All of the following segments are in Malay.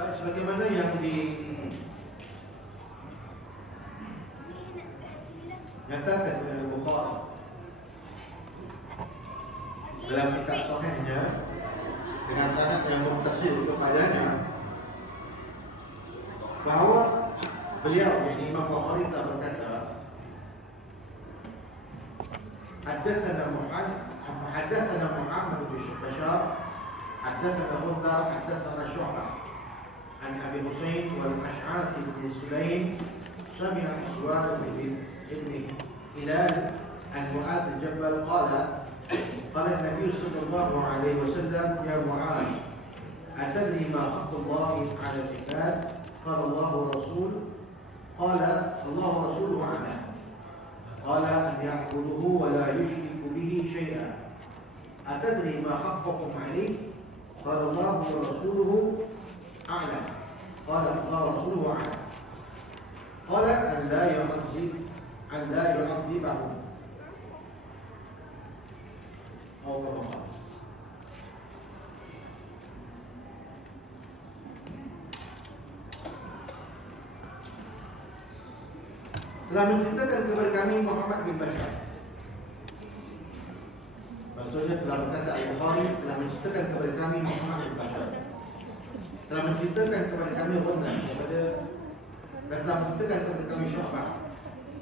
Baik, sebagaimana yang dinyatakan oleh Bukhari dalam kitab sahihnya dengan sanad yang muttasil kepadanya, bahawa beliau, yakni Imam Bukhari, telah berkata, حدثنا محمد بن بشار حدثنا غندر حدثنا شعبة عن أبي حسين والأشعث بن سليم سمع سواد بن هلال عن معاذ الجبل قال النبي صلى الله عليه وسلم: يا معاذ، أتدري ما حق الله على العباد؟ قال الله ورسوله أعلم. قال أن يعبدوه ولا يشرك به شيئا. أتدري ما حقكم عليه؟ قال الله ورسوله أعلم. قال الله ورسوله أعلم. قال أن لا يعذبهم أو كما قال. Telah menceritakan kepada kami Muhammad bin Bashar. Maksudnya telah berkata Al-Bukhari telah menceritakan kepada kami Muhammad bin Bashar. Telah menceritakan kepada kami Ghundar dan telah menceritakan kepada kami Syu'bah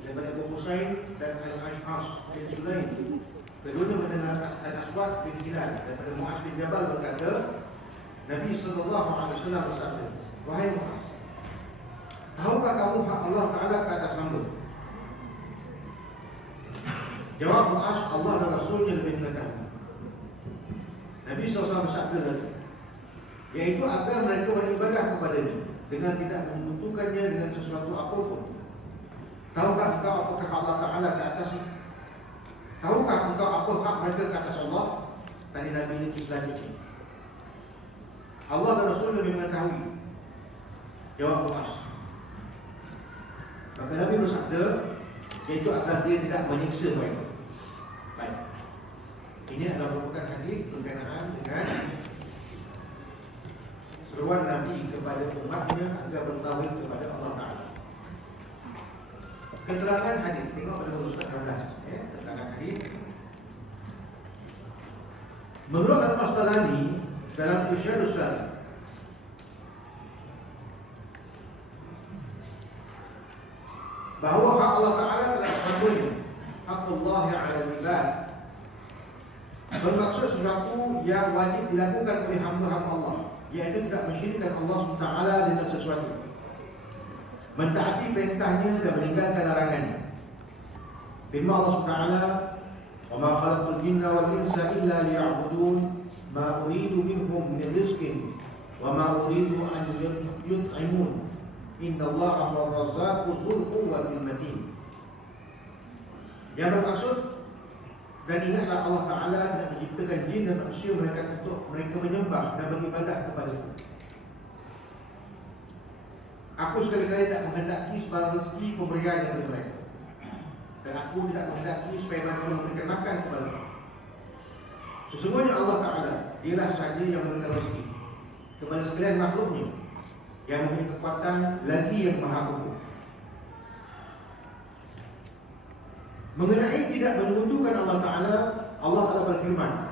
daripada Abu Husain dan Al-Ash'as bin Sulaim. Keduanya mendengar Al-Aswad bin Hilal daripada Mu'az bin Jabal berkata, Nabi SAW bersabda, wahai Mu'az, tahukah kamu hak Allah Ta'ala ke atas hamba? Jawab Mu'az, Allah dan Rasulnya lebih mengetahui. Nabi SAW bersabda lagi, iaitu agar mereka beribadah kepadanya dengan tidak membutuhkannya dengan sesuatu apapun. Tahukah engkau apakah Allah Ta'ala ke atasnya? Tahukah engkau apa hak mereka ke atas Allah? Tadi Nabi ini selanjutnya, Allah dan Rasulnya lebih mengetahui. Jawab Mu'az. Maka Nabi bersabda, iaitu agar dia tidak menyiksa mereka. Baik. Ini adalah merupakan hadis berkenaan dengan seruan Nabi kepada umatnya agar bertauhid kepada Allah Ta'ala. Keterangan hadis, tengok pada muka surat 16, keterangan hadis. Menurut Al-Mastalani dalam Irsyadus Sari, bahawa hak Allah Ta'ala telah terpenuhi, Haqqullah 'ala al-ibad, bermaksud sesuatu yang wajib dilakukan oleh hamba-hamba Allah, iaitu tidak mensyirikkan Allah SWT dengan sesuatu, mentaati perintahnya dan meninggalkan larangannya. Firman Allah SWT, wa ma khalaqtul jinna wal insa illa liya'budun ma uridu minhum min rizqin wa ma uridu an yut'imun inna Allah huwa ar-razzaqu dzul quwwatil matin. Yang bermaksud, dan ingatlah Allah Ta'ala tidak menciptakan jin dan manusia mereka untuk mereka menyembah dan beribadah kepada-Ku. Aku sekali-kali tak menghendaki sebarang rezeki pemberian daripada mereka, dan aku tidak menghendaki supaya mereka memberikan makan kepada-Ku. Sesungguhnya Allah Ta'ala dialah sahaja yang memberikan rezeki kepada sekalian makhluknya, yang memiliki kekuatan lagi yang maha kuat. Mengenai tidak menyekutukan Allah Ta'ala, Allah Ta'ala berfirman,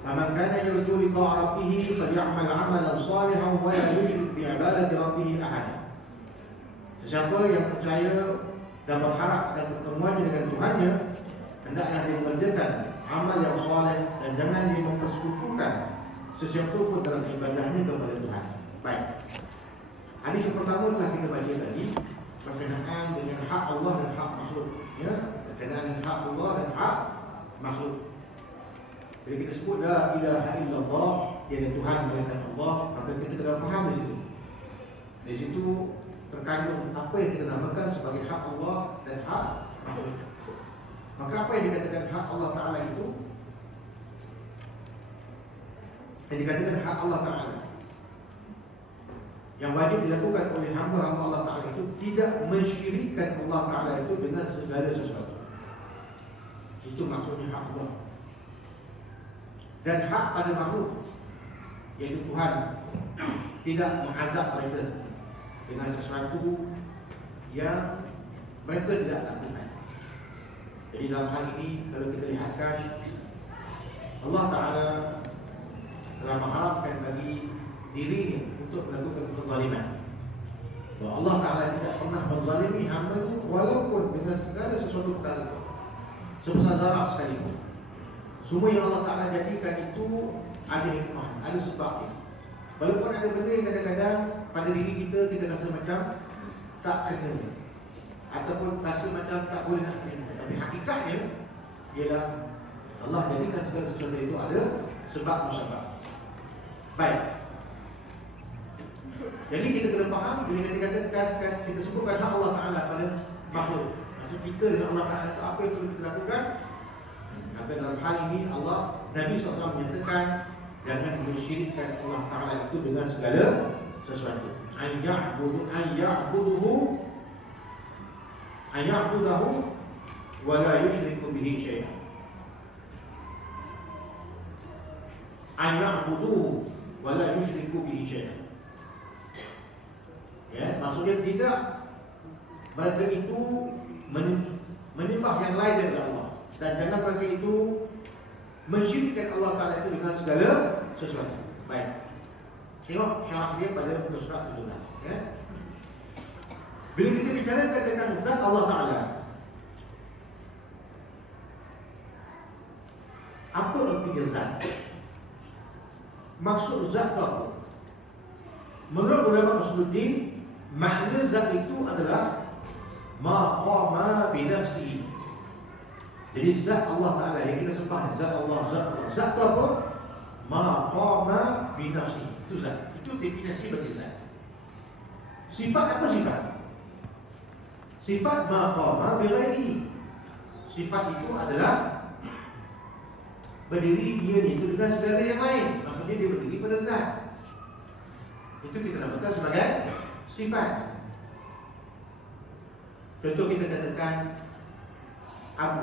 "Faman kana yarju liqa'a rabbih falya'mal 'amalan shalihan wa la yushrik bi 'ibadati rabbih ahada." Sesiapa yang percaya dan berharap dan pertemuannya dengan Tuhannya, hendaklah dia mengerjakan amal yang soleh dan jangan dia mempersekutukan sesuatu pun dalam ibadahnya kepada Tuhan. Baik. Hadis yang pertama telah kita baca tadi, berkenaan dengan hak Allah dan hak makhluk, ya, berkenaan dengan hak Allah dan hak makhluk. Bila kita sebut la ilaha illallah, tiada Tuhan melainkan Allah, maka kita telah faham di situ. Di situ terkandung apa yang kita namakan sebagai hak Allah dan hak makhluk. Maka apa yang dikatakan hak Allah Ta'ala itu? Yang dikatakan hak Allah Ta'ala yang wajib dilakukan oleh hamba-hamba Allah Ta'ala itu tidak mensyirikkan Allah Ta'ala itu dengan segala sesuatu. Itu maksudnya hak Allah. Dan hak pada makhluk, yaitu Tuhan, tidak mengazab mereka dengan sesuatu yang mereka tidak lakukan. Jadi dalam hal ini kalau kita lihatkan, Allah Ta'ala telah mengharapkan bagi dirinya untuk melakukan kezaliman. Bahawa Allah Ta'ala tidak pernah menzalimi hamba-Nya walaupun dengan segala sesuatu perkara, sebesar zarah sekalipun. Semua yang Allah Ta'ala jadikan itu ada hikmah, ada sebabnya. Walaupun ada benda yang kadang-kadang pada diri kita rasa macam tak kena, ataupun rasa macam tak boleh nak kena, tapi hakikatnya ialah Allah jadikan segala sesuatu itu ada sebab musabab. Baik. Jadi kita kena faham bila kita katakan kita sebutkan hak Allah Ta'ala pada makhluk, maksud kita dengan Allah Ta'ala itu apa yang perlu kita lakukan. Maka dalam hal ini Allah, Nabi SAW menyatakan jangan mensyirikkan Allah Ta'ala itu dengan segala sesuatu. An ya'budahu wa la yushriku bihi syai'an. An ya'buduhu wa la yushriku bihi syai'an. Ya, maksudnya tidak mereka itu menyembah yang lain daripada Allah, dan jangan mereka itu mensyirikkan Allah Ta'ala itu dengan segala sesuatu. Baik, tengok syarah dia pada muka surat 17 ya. Bila kita bicara tentang zat Allah Ta'ala, apa artinya zat? Maksud zat itu apa? Menurut ulama Usuluddin, makna zat itu adalah ma qama bi nafsihi. Jadi zat Allah Ta'ala yang kita sembah, zat Allah, zat itu apa? Ma qama bi nafsihi. Itu zat. Itu definisi bagi zat. Sifat apa sifat? Sifat ma qama bi ghairihi. Sifat itu adalah berdiri dia itu dengan segala yang lain. Maksudnya dia berdiri pada zat. Itu kita namakan sebagai sifat. Contoh kita katakan Abu.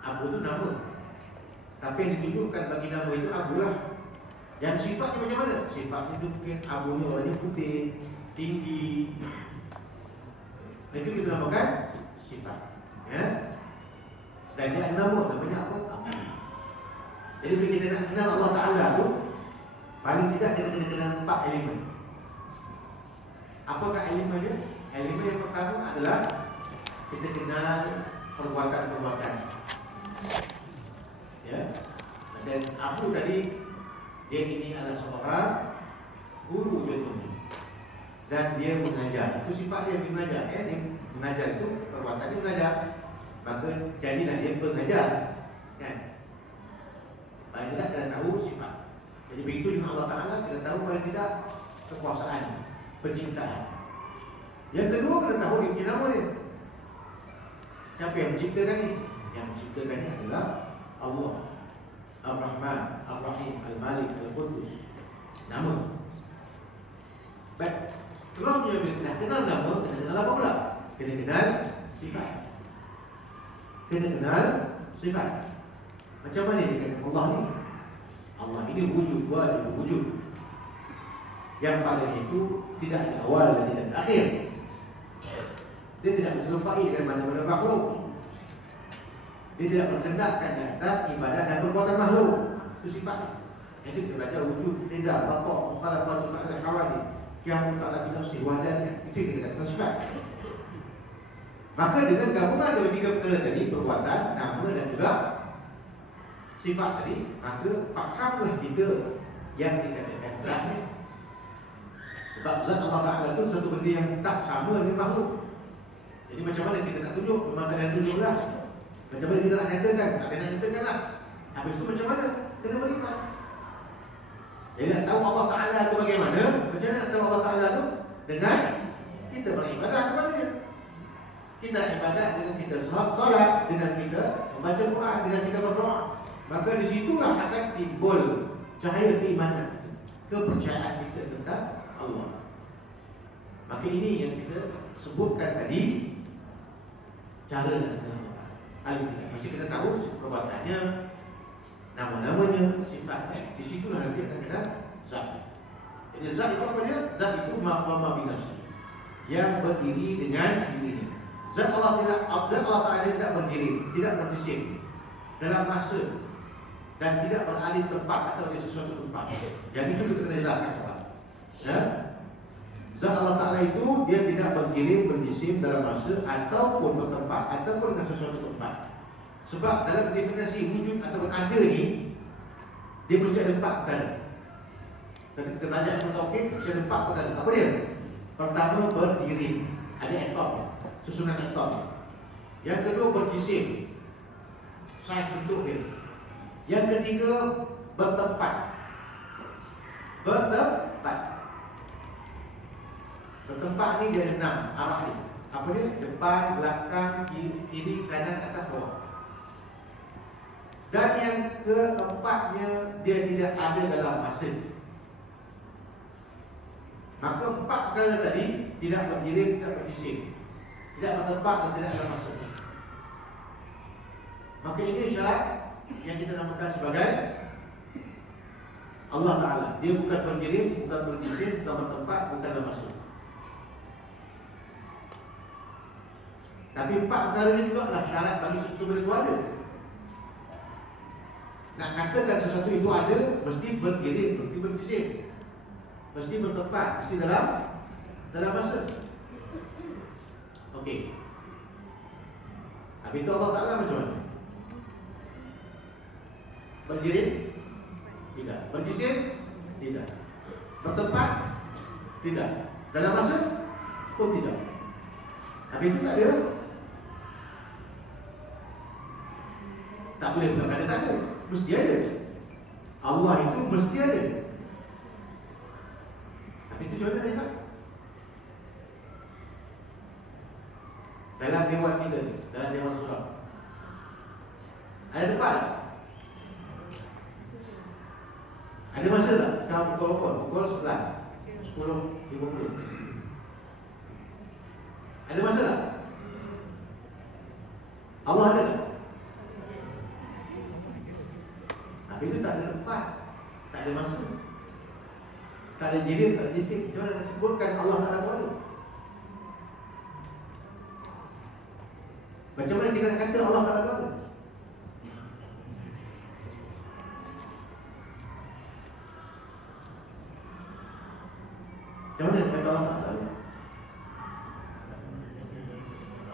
Abu itu nama, tapi yang ditunjukkan bagi nama itu Abu lah. Yang sifatnya macam mana? Sifatnya itu mungkin Abunya orangnya putih, tinggi. Itu kita namakan sifat ya? Dan dia ada namanya apa? Abu. Jadi bila kita nak kenal Allah Ta'ala tu, paling tidak kita kena kenal 4 elemen. Apakah elemennya? Elemen yang pertama adalah kita kenal perbuatan-perbuatan ya. Dan Abu tadi, dia ini adalah seorang guru contohnya, dan dia mengajar. Itu sifat dia mengajar ya. Dia mengajar itu perbuatannya mengajar, maka jadilah dia pengajar kan. Paling tidak kena tahu sifat. Jadi begitu juga Allah Ta'ala, kena tahu paling tidak kekuasaan, penciptaan. Yang kedua kena tahu dia punya nama dia. Siapa yang menciptakan ni? Yang menciptakan ni adalah Allah, Ar-Rahman, Ar-Rahim, Al-Malik, Al-Qudus. Nama. Baik. Terus dia bila kenal nama, kena kenal apa pula? Kena kenal sifat. Kena kenal sifat. Macam mana dia kata Allah ni? Allah ini wujud, wujud. Yang pada itu tidak ada awal dan tidak ada akhir. Dia tidak menyerupai dengan mana-mana makhluk. Dia tidak berkendakkan di atas ibadat dan perbuatan makhluk. Itu sifatnya. Itu kita baca wujud, tidak, bapak, mukhalafatu fa'al hawadi, kiamu ta'ala binafsi wahdanya. Itu kita katakan sifat. Maka dengan gabungan dari 3 perkara tadi, perbuatan, nama dan juga sifat tadi, maka fahamlah kita yang dikatakan zat. Sebab zat Allah Ta'ala itu satu benda yang tak sama dengan makhluk. Jadi macam mana kita nak tunjuk? Memang tak ada tunjuk lah. Macam mana kita nak nyatakan? Tak ada nak nyatakan lah. Habis itu macam mana? Kena beriman. Jadi nak tahu Allah Ta'ala itu bagaimana? Macam mana nak tahu Allah Ta'ala itu? Dengan kita beribadah kepadanya. Kita ibadat dengan kita solat, dengan kita membaca Quran, dengan kita berdoa. Maka di situlah akan timbul cahaya keimanan, kepercayaan kita tentang Allah. Maka ini yang kita sebutkan tadi, cara dan Allah. Mesti kita tahu perbuatannya, nama-namanya, sifatnya. Di situlah nanti akan ada zat. Jadi zat itu apa dia? Zat itu maqama binafsi, yang berdiri dengan sendirinya. Zat Allah Ta'ala tidak berdiri, tidak berjisim dalam masa, dan tidak berada di tempat atau di sesuatu tempat. Yang itu kita kena jelaskan, ya? Zat Allah Ta'ala itu dia tidak berdiri, berjisim dalam masa ataupun bertempat ataupun di sesuatu tempat. Sebab dalam definisi wujud atau ada ni, dia mesti ada 4 perkara. Kalau kita belajar ilmu tauhid, mesti ada 4 perkara. Apa dia? Pertama, berdiri, ada atom, susunan atom. Yang kedua, berjisim, saiz bentuk dia. Yang ketiga, bertempat. Bertempat ni dia ada 6 arah ni. Apa dia? Depan, belakang, kiri, kanan, atas, bawah. Dan yang keempatnya, dia tidak ada dalam masa. Maka 4 perkara tadi tidak berdiri, tidak berjisim, tidak bertempat dan tidak dalam masa. Maka ini syarat yang kita namakan sebagai Allah Ta'ala. Dia bukan berdiri, bukan berjisim, bukan bertempat, bukan dalam masa. Tapi 4 perkara ini juga adalah syarat bagi sesuatu itu ada. Nak katakan sesuatu itu ada, mesti berdiri, mesti berjisim, mesti bertempat, mesti dalam masa. Okey. Habis itu Allah Ta'ala macam mana? Berdiri? Tidak. Berjisim? Tidak. Bertempat? Tidak. Dalam masa? Pun tidak. Habis itu tak ada. Tak boleh pula kata tak ada. Mesti ada. Allah itu mesti ada. Habis itu macam mana dia cakap? Dalam dewan kita ni, dalam dewan surah, ada tempat? Ada masa tak? Sekarang pukul berapa? Pukul 11, 10.50. Ada masa tak? Allah ada tak? Tapi itu tak ada tempat, tak ada masa, tak ada jirim, tak ada jisim. Macam mana nak sebutkan Allah Ta'ala ada? Macam mana kita nak kata Allah Ta'ala ada? Macam mana nak kata Allah Ta'ala ada?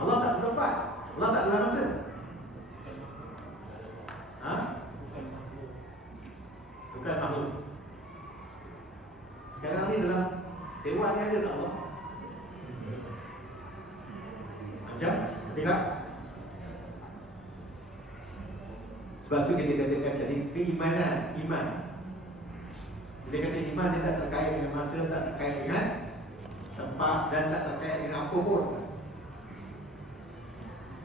Allah tak bertempat, Allah tak dalam masa. Bukan makhluk. Sekarang ni dalam dewan ni ada tak Allah? Macam? Tengok. Sebab tu kita katakan tadi keimanan, iman. Bila kata iman, dia tak terkait dengan masa, tak terkait dengan tempat dan tak terkait dengan apa pun.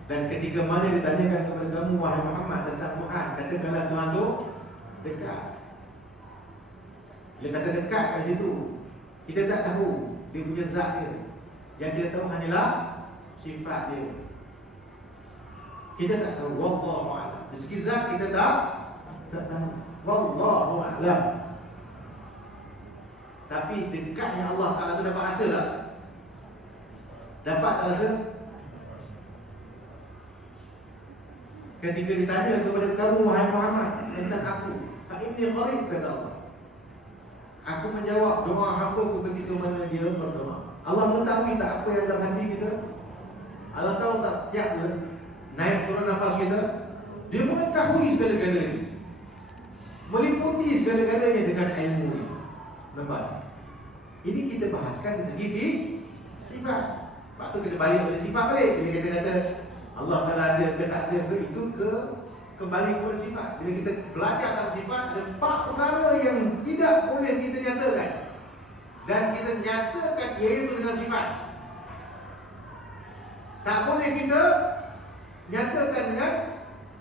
Dan ketika mana ditanyakan kepada kamu, wahai Muhammad, tentang Tuhan, katakanlah Tuhan tu dekat. Bila kata dekat kat situ, kita tak tahu dia punya zat dia. Yang kita tahu hanyalah sifat dia. Kita tak tahu. Wallahu a'lam. Dari segi zat kita tak tahu. Wallahu a'lam. Tapi dekatnya Allah Ta'ala tu dapat rasa tak? Dapat tak rasa? Ketika ditanya kepada kamu, wahai Muhammad, tentang aku, fa inni qarib, kata Allah. Aku menjawab doa hamba-Ku ketika mana dia berdoa. Allah mengetahui tak apa yang dalam hati kita? Allah tahu tak setiap naik turun nafas kita? Dia mengetahui segala-galanya, meliputi segala-galanya dengan ilmu. Nampak? Ini kita bahaskan dari segi sifat. Lepas tu kita balik pada sifat balik. Bila kita kata Allah Ta'ala ada ke tak ada ke, itu kembali kepada sifat. Bila kita belajar tentang sifat, ada 4 perkara yang tidak boleh kita nyatakan, dan kita nyatakan iaitu dengan sifat. Tak boleh kita nyatakan dengan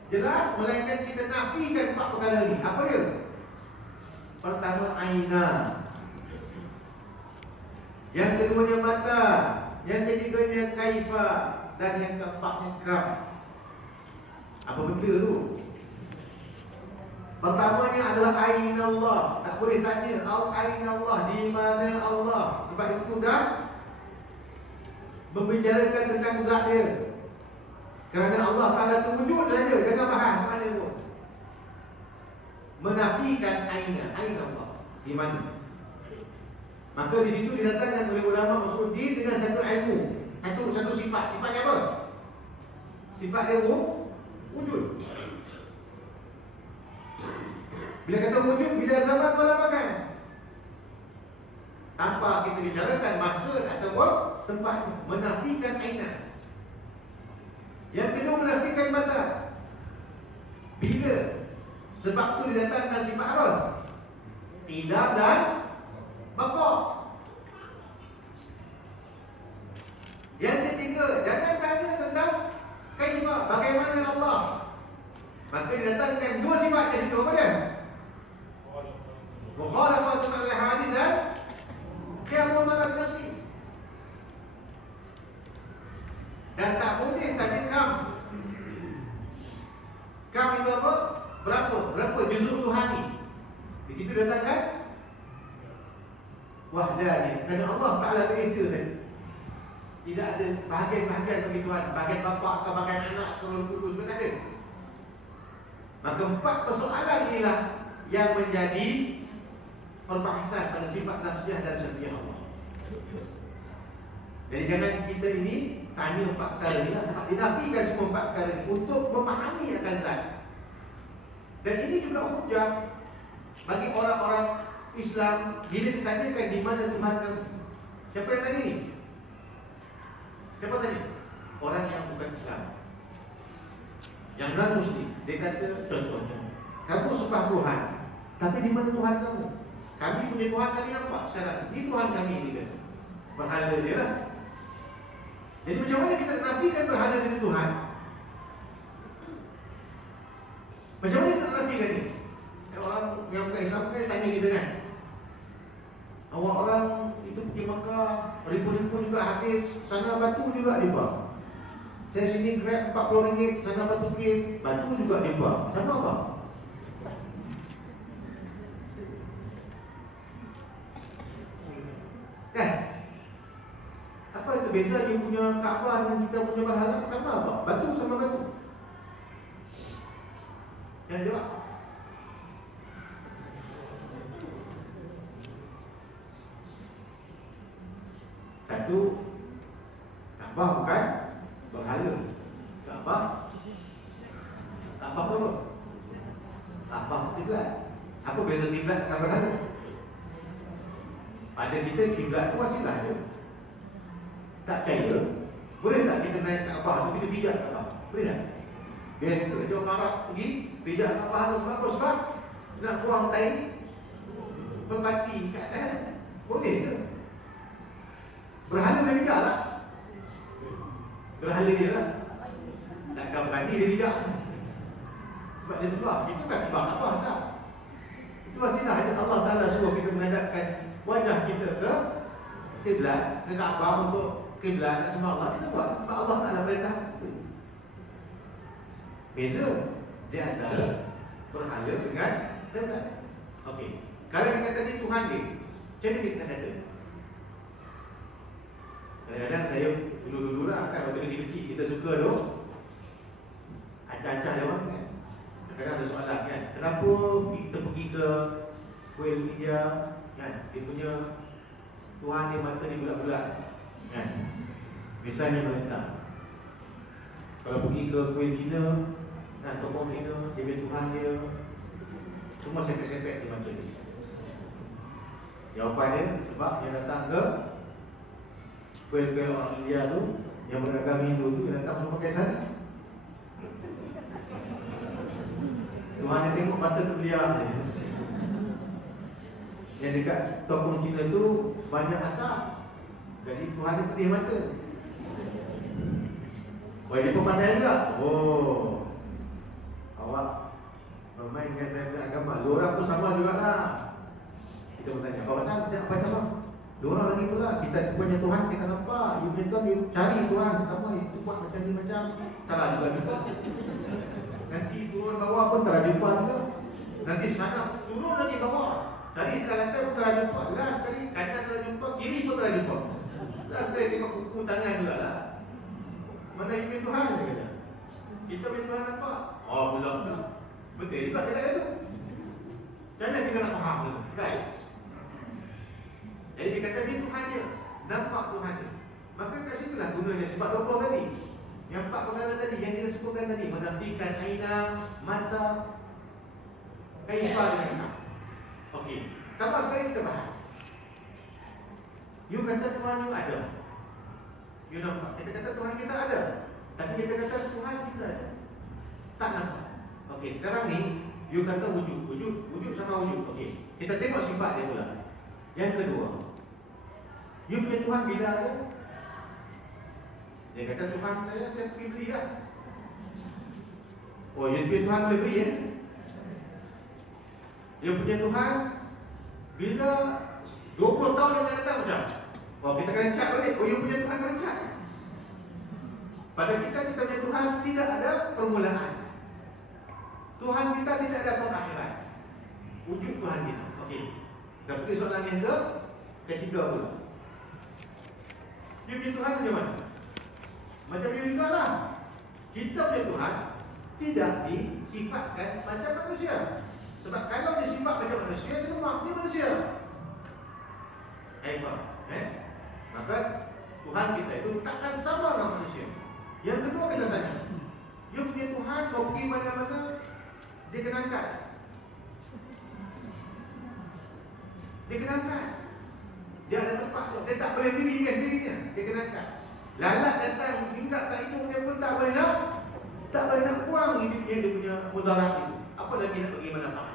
jelas, melainkan kita nafikan 4 perkara ini. Apa dia? Pertama, aina. Yang keduanya, mata. Yang ketiganya, kaifa. Dan yang keempatnya, kam. Apa benda tu? Pertamanya adalah aina Allah. Tak boleh tanya aina Allah, di mana Allah. Sebab itu dah membicarakan tentang zat dia. Kerana Allah Ta'ala itu wujud saja, jangan bahas mana pun. Menafikan aina Allah, di mana. Maka di situ didatangkan oleh ulama Usuluddin dengan satu ilmu, satu sifat. Sifatnya apa? Sifat dia wujud. Bila kata wujud, bila zaman melamakan. Tanpa kita bicarakan masa ataupun tempat, menafikan aina. Yang kedua, menafikan mata. Bila? Sebab tu didatangkan sifat apa? Tidak dan bapak. Yang ketiga, jangan tanya tentang kaifah, bagaimana Allah. Maka didatangkan dua sifat di situ. Apa dia? Mukhalafatun al-hadith dan qiyamun ala nafsi. Dan tak boleh tanya kam. Kam itu apa? Berapa juzuk Tuhan ni? Di situ datangkan wahdani. Kerana Allah Ta'ala terisa saja. Tidak ada bahagian-bahagian bagi Tuhan. Bahagian bapa atau bahagian anak atau Roh Kudus pun ada. Maka 4 persoalan inilah yang menjadi perbahasan pada sifat nafsiyah dan syariah Allah. Jadi jangan kita ini tanya 4 perkara ini lah, sebab dinafikan semua 4 perkara ini untuk memahami akan zat. Dan ini juga hujah bagi orang-orang Islam bila ditanyakan di mana Tuhan kamu. Siapa yang tanya ni? Siapa tanya? Orang yang bukan Islam, yang non-Muslim. Dia kata contohnya, kamu sembah Tuhan, tapi di mana Tuhan kamu? Kami punya Tuhan kami nampak sekarang. Ini Tuhan kami ni kan, berhala dia lah. Jadi macam mana kita nafikan berhala dari Tuhan? Macam mana kita nafikan ni? Orang yang bukan Islam kan tanya kita kan, awak orang itu pergi Makkah, ribu-ribu juga habis, sana batu juga dibuang. Saya sini grab RM40, sana batu cave, batu juga dibuang. Sama apa? Kan? Apa itu beza dia punya Kaabah dengan kita punya berhala? Sama apa? Batu sama batu. Yang jawab. Satu, Kaabah bukan berhala. Kaabah apa? Kaabah kiblat. Apa beza kiblat dengan berhala? Pada kita kiblat tu wasilah je. Tak percaya, boleh tak kita naik Kaabah tu, kita pijak Kaabah? Boleh tak? Biasa je orang Arab pergi pijak Kaabah tu. Sebab apa? Sebab nak buang tai berbati kat atas. Boleh ke? Berhala dia pijak lah. Berhala dia lah. Takkan berani dia pijak. Sebab dia sebab. Itu kan sebab apa? Tak. Itu wasilah Allah Ta'ala suruh kita menghadapkan wajah kita ke kiblat, ke Kaabah untuk kiblat nak sembah Allah. Kita buat sebab Allah Ta'ala perintah. Beza di antara berhala dengan kiblat. Okey. Kalau kita kata ni Tuhan dia, macam mana kita nak kata? Kadang-kadang saya dulu-dulu lah kan, waktu kecil-kecil kita suka tu acah-acah dia orang kan. Kadang-kadang ada soalan kan, kenapa kita pergi ke kuil India kan, dia punya Tuhan dia mata dia bulat-bulat kan, misalnya melentang. Kalau pergi ke kuil Cina kan, tokoh Cina, dia punya Tuhan dia semua sepek-sepek di mata dia. Jawapan dia, sebab dia datang ke kuil-kuil orang India tu, yang beragama Hindu tu, dia datang pakai sarung. Tuhan dia tengok mata terbelia dia. Yang dekat tokong Cina tu banyak asap, jadi Tuhan dia putih mata. Wah, dia pun pandai juga. Oh, awak bermain dengan saya punya agama. Dua orang pun sama jugalah. Kita bertanya, apa pasal? Apa sama? Dua orang lagi pula. Kita punya Tuhan kita nampak. You punya Tuhan, you cari Tuhan. Sama itu buat macam ni macam. Tak lah juga. Nanti turun bawah pun tak ada jumpa juga. Nanti sana turun lagi bawah. Cari dekat lantai pun tak ada jumpa. Last sekali kanan tak ada jumpa, kiri pun tak ada jumpa. Last sekali tengok kuku tangan juga lah. Mana yang punya Tuhan dia kata. Kita punya Tuhan nampak. Oh pula. Betul juga dia kata tu. Macam mana kita nak faham tu? Right? Jadi dia kata dia Tuhan dia. Nampak Tuhan dia. Maka kat situlah gunanya sifat 20 tadi. Yang 4 perkara tadi yang kita sebutkan tadi, menafikan aina, mata, kaifah dan hikmah. Okey. Tambah sekali kita bahas. You kata Tuhan you ada. You nampak. Kita kata Tuhan kita ada. Tapi kita kata Tuhan kita ada. Tak nampak. Okey, sekarang ni you kata wujud. Wujud sama wujud. Okey. Kita tengok sifat dia pula. Yang kedua, you punya Tuhan bila ada? Dia kata Tuhan saya pergi beli lah. Oh, you punya Tuhan boleh beli ya? You punya Tuhan bila 20 tahun yang akan datang macam, oh kita kena cat balik. Oh, you punya Tuhan kena cat. Pada kita punya Tuhan tidak ada permulaan. Tuhan kita tidak ada pengakhiran. Wujud Tuhan kita. Okey. Kita pergi soalan yang ketiga pula. You punya Tuhan macam mana? Macam you juga lah. Kita punya Tuhan tidak disifatkan macam manusia. Sebab kalau dia sifat macam manusia, dia lemak dia manusia. Maka Tuhan kita itu takkan sama dengan manusia. Yang kedua kita tanya, you punya Tuhan mau pergi mana-mana, dia kena angkat. Dia kena angkat. Dia ada tempat tu. Dia tak boleh diri dengan dirinya. Dia kena angkat. Lalat datang hinggap kat hidung dia pun tak boleh nak buang dia punya mudarat itu. Apa lagi nak bagi manfaat?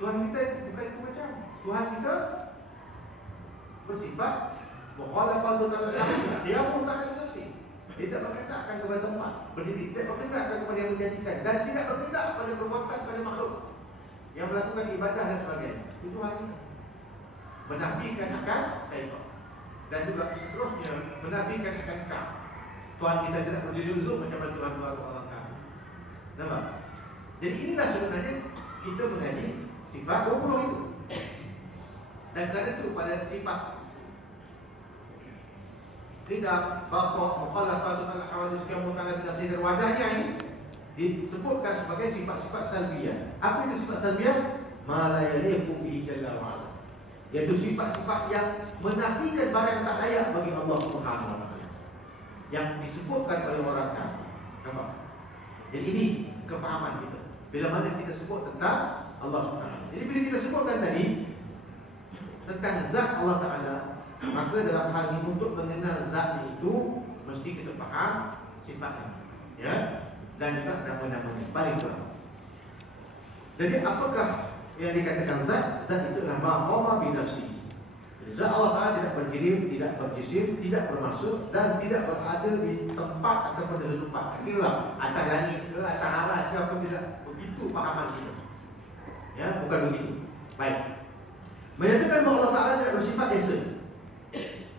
Tuhan kita bukan itu macam. Tuhan kita bersifat mukhalafatul ta'ala. Dia pun tak ada bersih. Dia tak berketakkan kepada tempat berdiri. Tidak berketakkan kepada yang menjadikan. Dan tidak berketak pada perbuatan pada makhluk yang melakukan ibadah dan sebagainya. Itu Tuhan kita. Menafikan akan kaifah. Dan juga seterusnya menafikan akan kaf. Tuhan kita tidak berjujur macam mana Tuhan-Tuhan orang kafir. Nampak? Jadi inilah sebenarnya kita mengaji sifat 20 itu. Dan kerana itu pada sifat tidak bapa mukhalafatul al-hawadis kamu ta'ala tidak sedar wadahnya ini disebutkan sebagai sifat-sifat salbiyah. Apa itu sifat salbiyah? Ma la yaliqu bi jalla wa ala. Iaitu sifat-sifat yang menafikan barang yang tak layak bagi Allah Subhanahu wa taala. Yang disebutkan oleh orang kafir. Nampak? Jadi ini kefahaman kita. Bila mana kita sebut tentang Allah Subhanahu. Jadi bila kita sebutkan tadi tentang zat Allah Taala, maka dalam hal ini untuk mengenal zat itu mesti kita faham sifatnya, ya, dan juga nama-namanya paling kurang. Jadi apakah yang dikatakan zat? Zat itu adalah maqama bi nafsi. Zat Allah Taala tidak berdiri, tidak berjisim, tidak bermaksud dan tidak berada di tempat ataupun di tempat. Itulah atas langit ke atas aras ke apa, tidak begitu pahaman kita. Ya, bukan begitu. Baik. Menyatakan bahawa Allah Taala tidak bersifat esa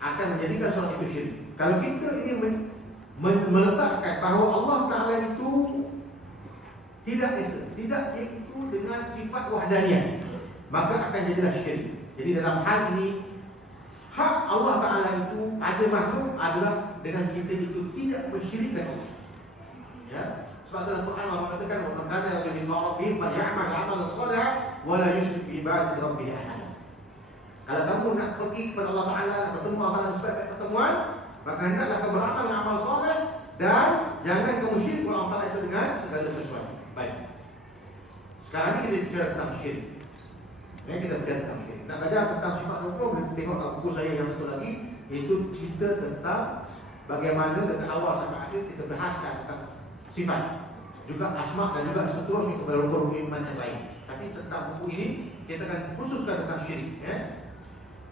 akan menjadikan seorang itu syirik. Kalau kita ingin meletakkan bahawa Allah Taala itu tidak esa, tidak iaitu dengan sifat wahdaniyah, maka akan jadilah syirik. Jadi dalam hal ini hak Allah Taala itu ada makhluk adalah dengan kita itu tidak mensyirikkan Allah. Ya, sebab dalam Quran Allah katakan wa man kana yarju rabbih falyamal 'amalan shalihan wa la yusyrik bi ibadati rabbih ahad. Kalau kamu nak pergi kepada Allah Taala, nak bertemu amalan sebab pertemuan, maka hendaklah kamu beramal dengan amal soleh dan jangan kamu syirik kepada Allah Taala itu dengan segala sesuatu. Baik. Sekarang ni kita bicara tentang syirik. Kita bicara tentang syirik. Nak belajar tentang sifat 20, boleh tengok kat buku saya yang satu lagi, iaitu cerita tentang bagaimana dari awal sampai akhir kita bahaskan tentang sifat, juga asma dan juga seterusnya kepada rukun iman yang lain. Tapi tentang buku ini kita akan khususkan tentang syirik, ya.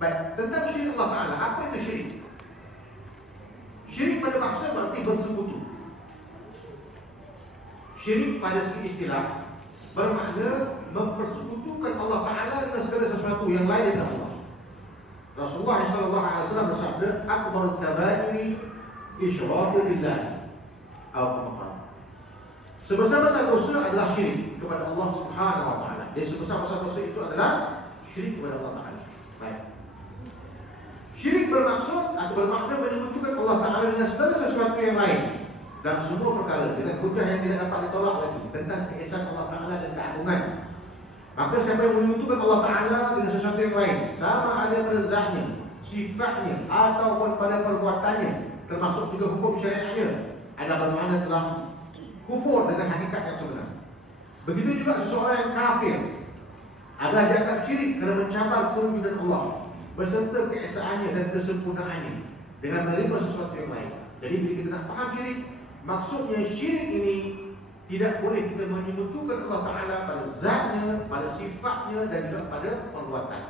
Baik, tentang syirik Allah Ta'ala, apa itu syirik? Syirik pada maksud berarti bersekutu. Syirik pada segi istilah bermakna mempersekutukan Allah Ta'ala dengan segala sesuatu yang lain daripada Allah. Rasulullah SAW bersabda, akbarul kabairi isyraku billah. Sebesar-besar dosa adalah syirik kepada Allah Subhanahu wa taala. Dan sebesar-besar dosa itu adalah syirik kepada Allah Ta'ala. Baik. Syirik bermaksud atau bermakna menyekutukan Allah Ta'ala dengan segala sesuatu yang lain dalam semua perkara dengan hujah yang tidak dapat ditolak lagi tentang keesaan Allah Ta'ala dan keagungan. Maka siapa yang menyekutukan Allah Ta'ala dengan sesuatu yang lain, sama ada pada zatnya, sifatnya ataupun pada perbuatannya, termasuk juga hukum syariatnya, adalah bermakna telah kufur dengan hakikat yang sebenar. Begitu juga seseorang yang kafir adalah dianggap syirik kerana mencabar kewujudan Allah beserta keesaannya dan kesempurnaannya dengan menerima sesuatu yang lain. Jadi bila kita nak faham syirik, maksudnya syirik ini tidak boleh kita menyekutukan Allah Ta'ala pada zatnya, pada sifatnya dan juga pada perbuatan.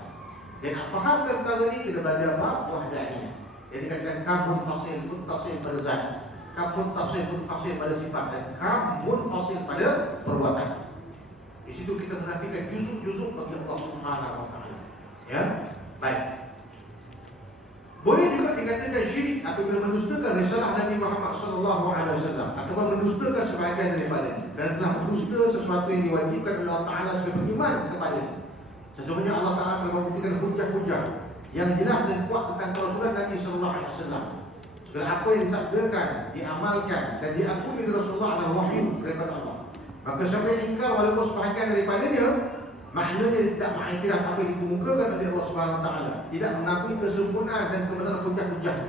Dan nak fahamkan perkara ini, kita belajar bab wahdaniyah. Jadi dikatakan kamun fasil, muntasil pada zat, kamun tasil, munfasil pada sifat, dan kamun fasil pada perbuatan. Di situ kita menafikan juzuk-juzuk bagi Allah Subhanahu Wa Ta'ala. Ya, baik. Boleh juga dikatakan syirik apabila mendustakan risalah Nabi Muhammad SAW atau mendustakan sebahagian daripada dan telah mendusta sesuatu yang diwajibkan oleh Allah Ta'ala sebagai beriman kepada. Sesungguhnya Allah Ta'ala telah membuktikan hujah-hujah yang jelas dan kuat tentang kerasulan Nabi SAW. Segala apa yang disabdakan, diamalkan dan diakui oleh Rasulullah adalah wahyu daripada Allah. Maka siapa yang ingkar walaupun sebahagian daripadanya, maknanya dia tidak mengiktiraf apa yang dikemukakan oleh Allah Subhanahu Wa Taala, tidak mengakui kesempurnaan dan kebenaran hujah-hujahnya,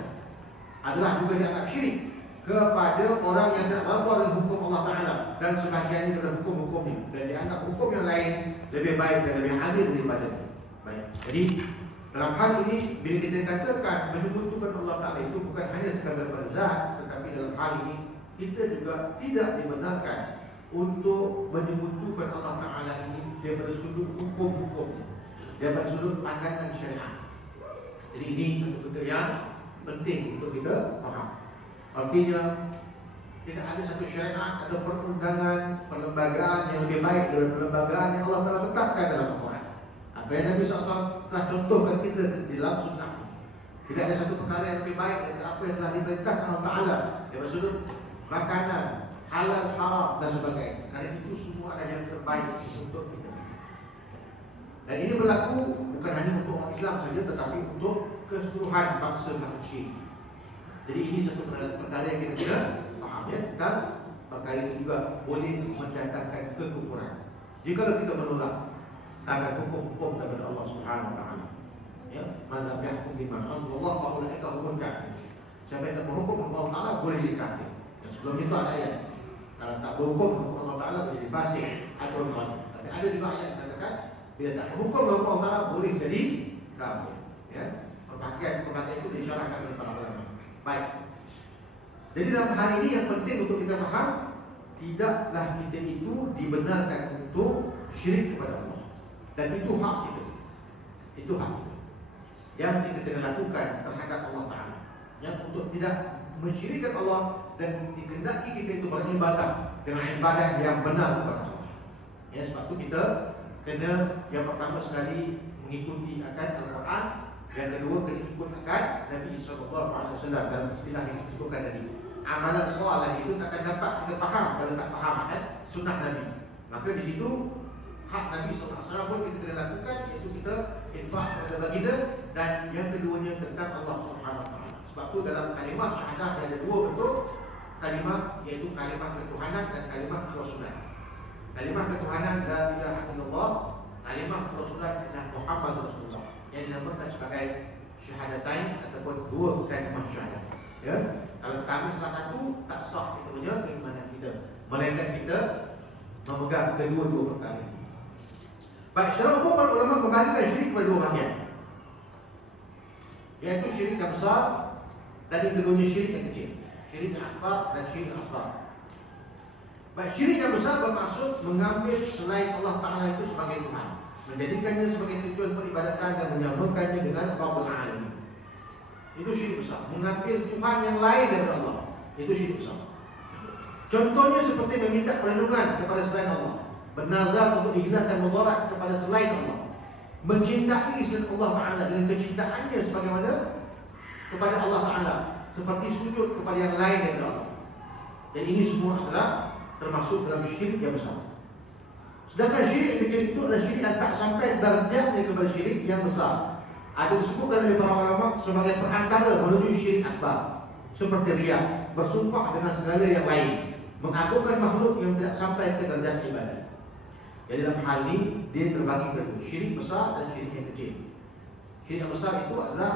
adalah juga dianggap syirik kepada orang yang tidak reda dengan hukum Allah Taala dan sebahagiannya adalah hukum-hukumnya, dan dianggap hukum yang lain lebih baik dan lebih adil daripada itu. Baik. Jadi dalam hal ini bila kita katakan menyekutukan Allah Taala itu bukan hanya sekadar pada zat, tetapi dalam hal ini kita juga tidak dibenarkan untuk menyekutukan Allah Ta'ala ini daripada sudut hukum-hukum, daripada sudut pandangan syariat. Jadi ini satu benda yang penting untuk kita faham. Artinya tidak ada satu syariat atau perundangan, perlembagaan yang lebih baik daripada perlembagaan yang Allah Ta'ala tetapkan dalam Al-Quran. Apa yang Nabi SAW telah contohkan kita di dalam sunnah. Tidak ada satu perkara yang lebih baik daripada apa yang telah diperintahkan Allah Ta'ala daripada sudut makanan, halal, haram dan sebagainya. Kerana itu semua adalah yang terbaik untuk kita. Dan ini berlaku bukan hanya untuk orang Islam saja, tetapi untuk keseluruhan bangsa manusia. Jadi ini satu perkara yang kita kena faham, ya. Dan perkara ini juga boleh mendatangkan kekufuran jika kita menolak akan hukum-hukum daripada Allah Subhanahu Wa Taala. Ya, man lam yahkum bima anzalallah fa ulaika humul kafirun. Siapa yang tak berhukum Allah Taala boleh jadi kafir. Sebelum itu ada ayat, kalau tak berhukum hukum Allah Ta'ala boleh jadi fasik atau zalim. Tapi ada juga ayat yang katakan bila tak berhukum hukum Allah Ta'ala boleh jadi kafir. Ya, perbagian itu disyarahkan oleh para ulama. Baik. Jadi dalam hal ini yang penting untuk kita faham, tidaklah kita itu dibenarkan untuk syirik kepada Allah. Dan itu hak kita. Itu hak kita yang kita kena lakukan terhadap Allah Ta'ala. Yang untuk tidak mensyirikkan Allah dan dikehendaki kita itu beribadah dengan ibadah yang benar kepada Allah. Ya, sebab itu kita kena yang pertama sekali mengikuti akan Al-Quran, yang kedua kena ikut akan Nabi SAW dalam istilah yang disebutkan tadi. Amalan soalan itu takkan dapat kita faham kalau tak faham kan sunnah Nabi. Maka di situ hak Nabi SAW pun kita kena lakukan, iaitu kita infak kepada baginda, dan yang keduanya tentang Allah Subhanahu Wa Taala. Sebab itu dalam kalimat syahadah ada dua bentuk kalimat, iaitu kalimat ketuhanan dan kalimat kerasulan. Kalimat ketuhanan la ilaha illallah, kalimat kerasulan adalah Muhammad Rasulullah, yang dinamakan sebagai syahadatain ataupun dua kalimat syahadah. Ya, kalau kami salah satu tak sah kita punya keimanan kita, melainkan kita memegang kedua-dua perkara ini. Baik, secara umum para ulama membagikan syirik kepada dua bahagian, iaitu syirik yang besar dan yang keduanya syirik yang kecil. Syirik akbar dan syirik asghar. Baik, syirik yang besar bermaksud mengambil selain Allah Ta'ala itu sebagai Tuhan, menjadikannya sebagai tujuan peribadatan dan menyamakannya dengan Rabbul Alamin. Itu syirik besar. Mengambil Tuhan yang lain daripada Allah, itu syirik besar. Contohnya seperti meminta perlindungan kepada selain Allah, bernazar untuk dihilangkan mudarat kepada selain Allah, mencintai selain Allah Ta'ala dengan kecintaannya sebagaimana kepada Allah Ta'ala, seperti sujud kepada yang lain daripada Allah. Dan ini semua adalah termasuk dalam syirik yang besar. Sedangkan syirik yang kecil itu adalah syirik yang tak sampai darjatnya kepada syirik yang besar. Ada disebutkan oleh para ulama sebagai perantara menuju syirik akbar, seperti riya, bersumpah dengan segala yang lain, mengagungkan makhluk yang tidak sampai ke darjat ibadat. Jadi dalam hal ini dia terbagi kedua, syirik besar dan syirik yang kecil. Syirik yang besar itu adalah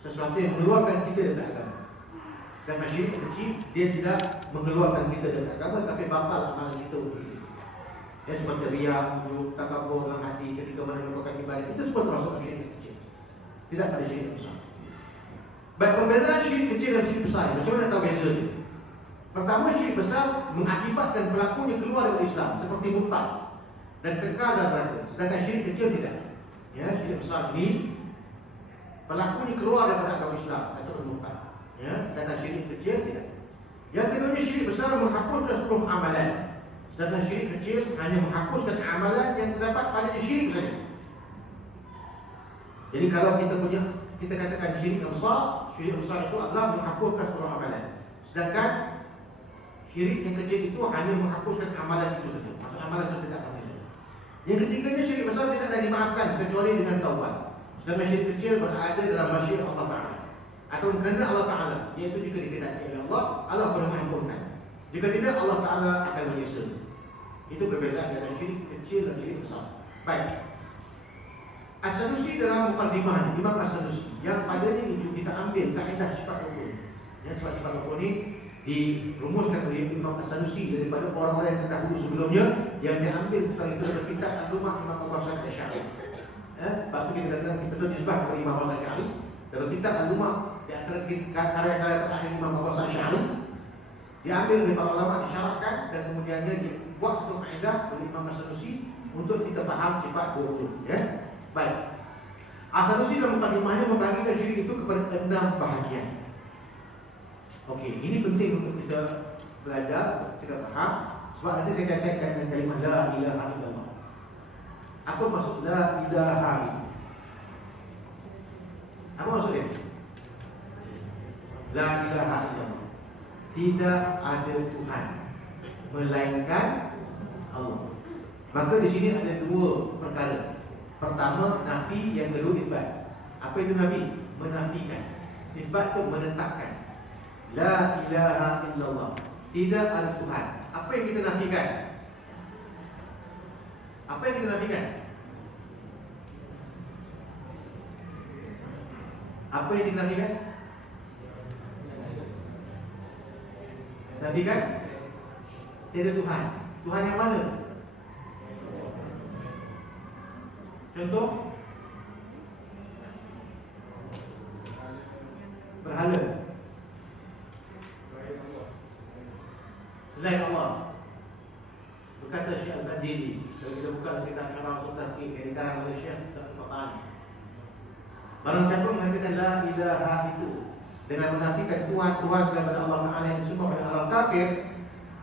sesuatu yang mengeluarkan kita dari agama. Dan syirik yang kecil dia tidak mengeluarkan kita dari agama, tapi batal amalan kita untuk itu. Ya, seperti riya, ujub, takabur dalam hati ketika melakukan ibadat, itu semua termasuk syirik yang kecil. Tidak pada syirik yang besar. Baik, perbezaan syirik kecil dan syirik besar, macam mana tahu beza dia? Pertama, syirik besar mengakibatkan pelakunya keluar dari Islam, seperti murtad dan kekal dalam neraka. Sedangkan syirik kecil tidak. Ya, syirik besar ini pelakunya keluar daripada agama Islam atau murtad. Ya, sedangkan syirik kecil tidak. Yang keduanya, syirik besar menghapuskan seluruh amalan. Sedangkan syirik kecil hanya menghapuskan amalan yang terdapat pada syirik saja. Jadi kalau kita katakan syirik yang besar, syirik besar itu adalah menghapuskan seluruh amalan. Sedangkan syirik yang kecil itu hanya menghapuskan amalan itu saja. Maksud amalan itu tidak amalan. Yang ketiganya, syirik besar tidak akan dimaafkan kecuali dengan taubat. Sedangkan syirik kecil berada dalam masyiat Allah Ta'ala atau kehendak Allah Ta'ala, iaitu jika dikehendaki oleh Allah, Allah boleh mengampunkan. Jika tidak, Allah Ta'ala akan menyiksa. Itu perbezaan antara syirik kecil dan syirik besar. Baik. As-Sanusi dalam mukadimah, Imam As-Sanusi, yang padanya itu kita ambil kaedah sifat rukun. Ya, sifat-sifat rukun ini dirumuskan oleh Imam As-Sanusi daripada orang-orang yang terdahulu sebelumnya, yang diambil bukan itu dari kitab Al-Lumah Imam Abu Hasan Asy'ari. Lepas itu kita katakan kita tu nisbah kepada Imam Abu Hasan Asy'ari. Dalam kitab Al-Lumah, di antara karya-karya terakhir Imam Abu Hasan Asy'ari, diambil oleh para ulama, disyarahkan dan kemudiannya dibuat satu kaedah oleh Imam As-Sanusi untuk kita faham sifat rukun. Ya. Baik. As-Sanusi dalam mukadimahnya membagikan syirik itu kepada 6 bahagian. Okey, ini penting untuk kita belajar, kita faham. Sebab nanti saya kaitkan dengan kalimah la ilaha illallah. Apa maksud la ilaha itu? Apa maksudnya? La ilaha illallah. Tidak ada Tuhan melainkan Allah. Maka di sini ada 2 perkara. Pertama, nafi, yang kedua isbat. Apa itu nafi? Menafikan. Isbat itu menetapkan. La ilaha illallah. Tidak ada Tuhan. Apa yang kita nafikan? Apa yang kita nafikan? Apa yang kita nafikan? Nafikan? Tidak Tuhan. Tuhan yang mana? Contoh, berhala. Selain Allah. Berkata Syekh Al-Badiri, kalau kita buka kitab Syarah Sultan yang dikarang oleh Syekh Al-Fatani, barang siapa mengatakan la ilaha itu dengan menafikan Tuhan selain daripada Allah Ta'ala yang disembah oleh orang kafir,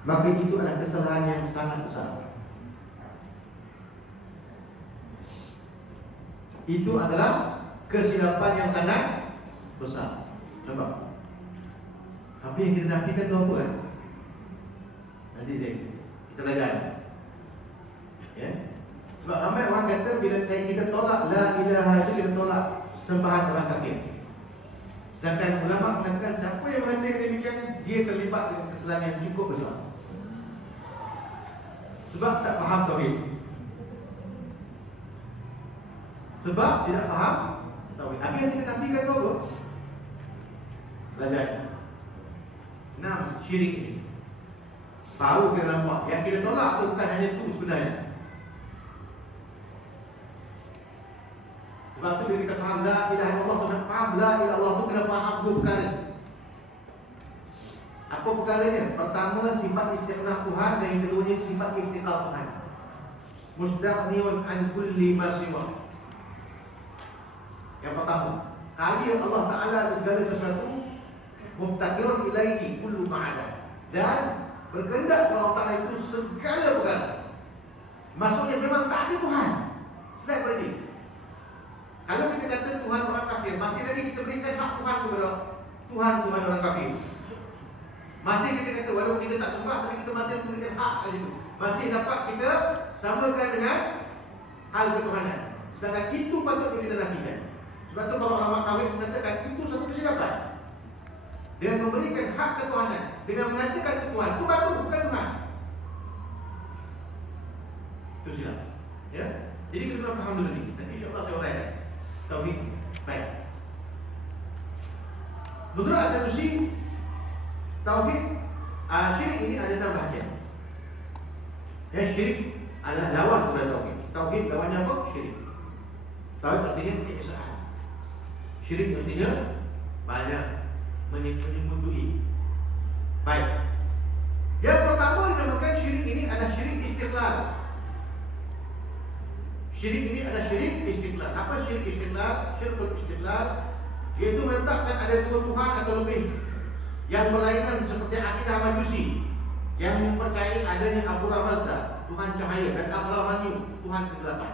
maka itu adalah kesalahan yang sangat besar. Itu adalah kesilapan yang sangat besar. Nampak? Apa yang kita nafikan itu apa kan? Nanti kita belajar. Ya? Sebab ramai orang kata bila kita tolak la ilaha itu, kita tolak sembahan orang kafir. Sedangkan ulama mengatakan siapa yang mengatakan demikian, dia terlibat dengan kesalahan yang cukup besar. Sebab tak faham tauhid. Sebab tidak faham tauhid. Tapi yang kita nafikan itu apa? Belajar. 6 syirik ini. Baru kita nampak. Yang kita tolak itu bukan hanya itu sebenarnya. Sebab itu bila kita faham la ilaha illallah, kena faham la ilaha illallah itu kena faham 2 perkara. Apa perkaranya? Pertama, sifat istighna Tuhan, dan yang keduanya sifat iftiqar Tuhan. Mustaqniun an kulli ma siwa. Yang pertama, kali Allah Ta'ala segala sesuatu, muftaqirun ilaihi kullu ma'ada, dan berkehendak Allah Ta'ala itu segala perkara. Maksudnya memang tak ada Tuhan selain daripada dia. Kalau kita kata Tuhan orang kafir, masih lagi kita berikan hak Tuhan kepada Tuhan orang kafir. Masih kita kata walaupun kita tak sembah, tapi kita masih memberikan hak kat situ. masih dapat kita samakan dengan hal ketuhanan. Sedangkan itu patut kita nafikan. Sebab tu para ulama tauhid mengatakan itu satu kesilapan. Dengan memberikan hak ketuhanan, dengan mengatakan Tuhan, itu batu bukan Tuhan. Itu silap. Ya. Jadi kita kena faham dulu ni. Dan insya-Allah saya uraikan tauhid baik. Menurut As-Sanusi, tauhid syirik ini ada 6 bahagian. Ya, syirik adalah lawan kepada tauhid. Tauhid lawannya apa? Syirik. Tauhid artinya keesaan. Syirik artinya banyak menyembunyi. Baik. Yang pertama dinamakan syirik ini adalah syirik istiqlal. Syirik ini adalah syirik istiqlal. Apa syirik istiqlal? Syirkul istiqlal iaitu menetapkan ada 2 Tuhan atau lebih yang berlainan seperti akidah Majusi yang mempercayai adanya Ahura Mazda, Tuhan cahaya, dan Ahura Tuhan kegelapan.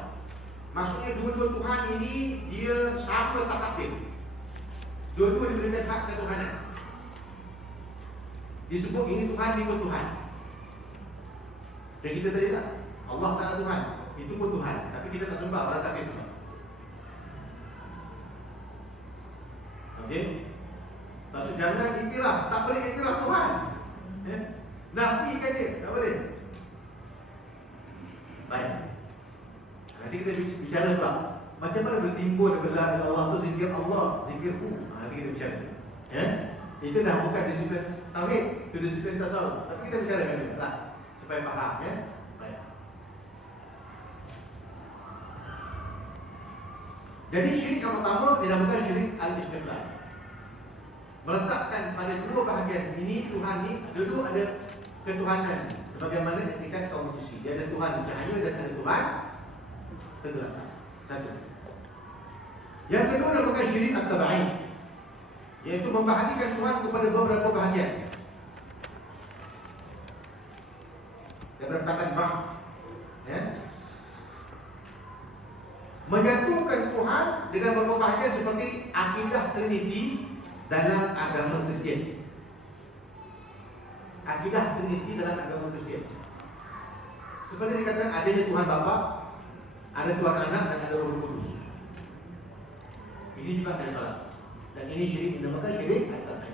Maksudnya dua-dua Tuhan ini dia sama tak kafir. Dua-dua diberikan hak ketuhanan. Disebut ini Tuhan, ini pun Tuhan. Dan kita tadi tak, Allah Ta'ala Tuhan, itu pun Tuhan. Tapi kita tak sembah, orang kafir sembah. Okey? Tapi jangan iktiraf, tak boleh iktiraf Tuhan. Nafikan dia, tak boleh. Baik. Nanti kita bicara pula macam mana bertimbul daripada Allah tu zikir Allah, zikirku. Nanti kita bicara. Ya? Itu dah bukan disiplin tauhid, itu disiplin tasawuf. Tapi kita bicara dengan dia lah supaya faham, ya. Baik. Jadi syirik yang pertama dinamakan syirik al-istiqlal. Meletakkan pada 2 bahagian ini Tuhan ni dua ada ketuhanan sebagaimana etikat kaum Majusi. Dia ada Tuhan cahaya dan ada Tuhan kegelapan. Satu. Yang kedua dinamakan syirik at-tabai, iaitu membahagikan Tuhan kepada beberapa bahagian. Daripada perkataan bab, ya. Menyatukan Tuhan dengan beberapa bahagian seperti akidah Trinity dalam agama Kristian. Akidah Trinity dalam agama Kristian. Seperti dikatakan adanya Tuhan Bapa, ada Tuhan Anak dan ada Roh Kudus. Ini juga ada tolak. Dan ini syirik dinamakan syirik at-tabai.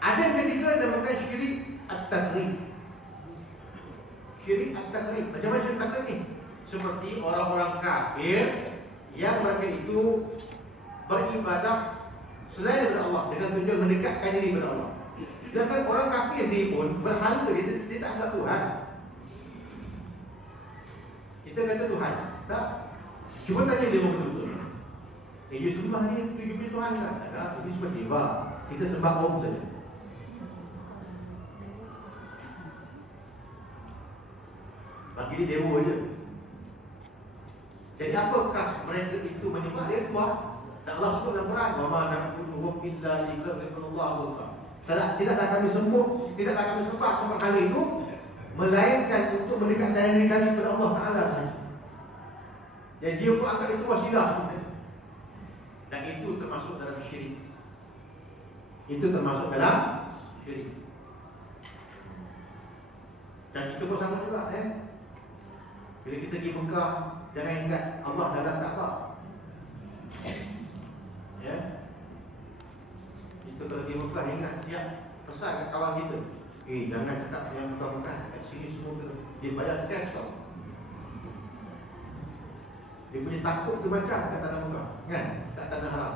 Ada yang ketiga dinamakan syirik at-takrib. Syirik at-takrib. Macam mana syirik at-takrib ni? Seperti orang-orang kafir yang mereka itu beribadah selain daripada Allah dengan tujuan mendekatkan diri kepada Allah. Sedangkan orang kafir ni pun berhala, dia tak anggap Tuhan. Kita kata Tuhan, tak? Cuba tanya dia betul-betul. Dia sembah ni 7 Tuhan kan? Tak ada, ini semua dewa. Kita sembah Om saja. Bagi dia dewa je. Jadi apakah mereka itu menyembah dia Tuhan? Dan Allah sebut dalam Quran, "Wa ma na'buduhum illa liqarribunallahu zulfa." Tidaklah kami sembah berhala itu melainkan untuk mendekatkan diri kami kepada Allah Taala sahaja. Dan dia pun anggap itu wasilah. Dan itu termasuk dalam syirik. Itu termasuk dalam syirik. Dan itu pun sama juga, bila kita pergi Mekah, jangan ingat Allah dalam Kaabah. Ya. Kita pergi Mekah, ingat siap pesan kat kawan kita. Jangan cakap yang Mekah-Mekah, kat sini semua dia bayar cash tau. Dia punya takut terbaca kat tanah Mekah, kan? Kat tanah haram.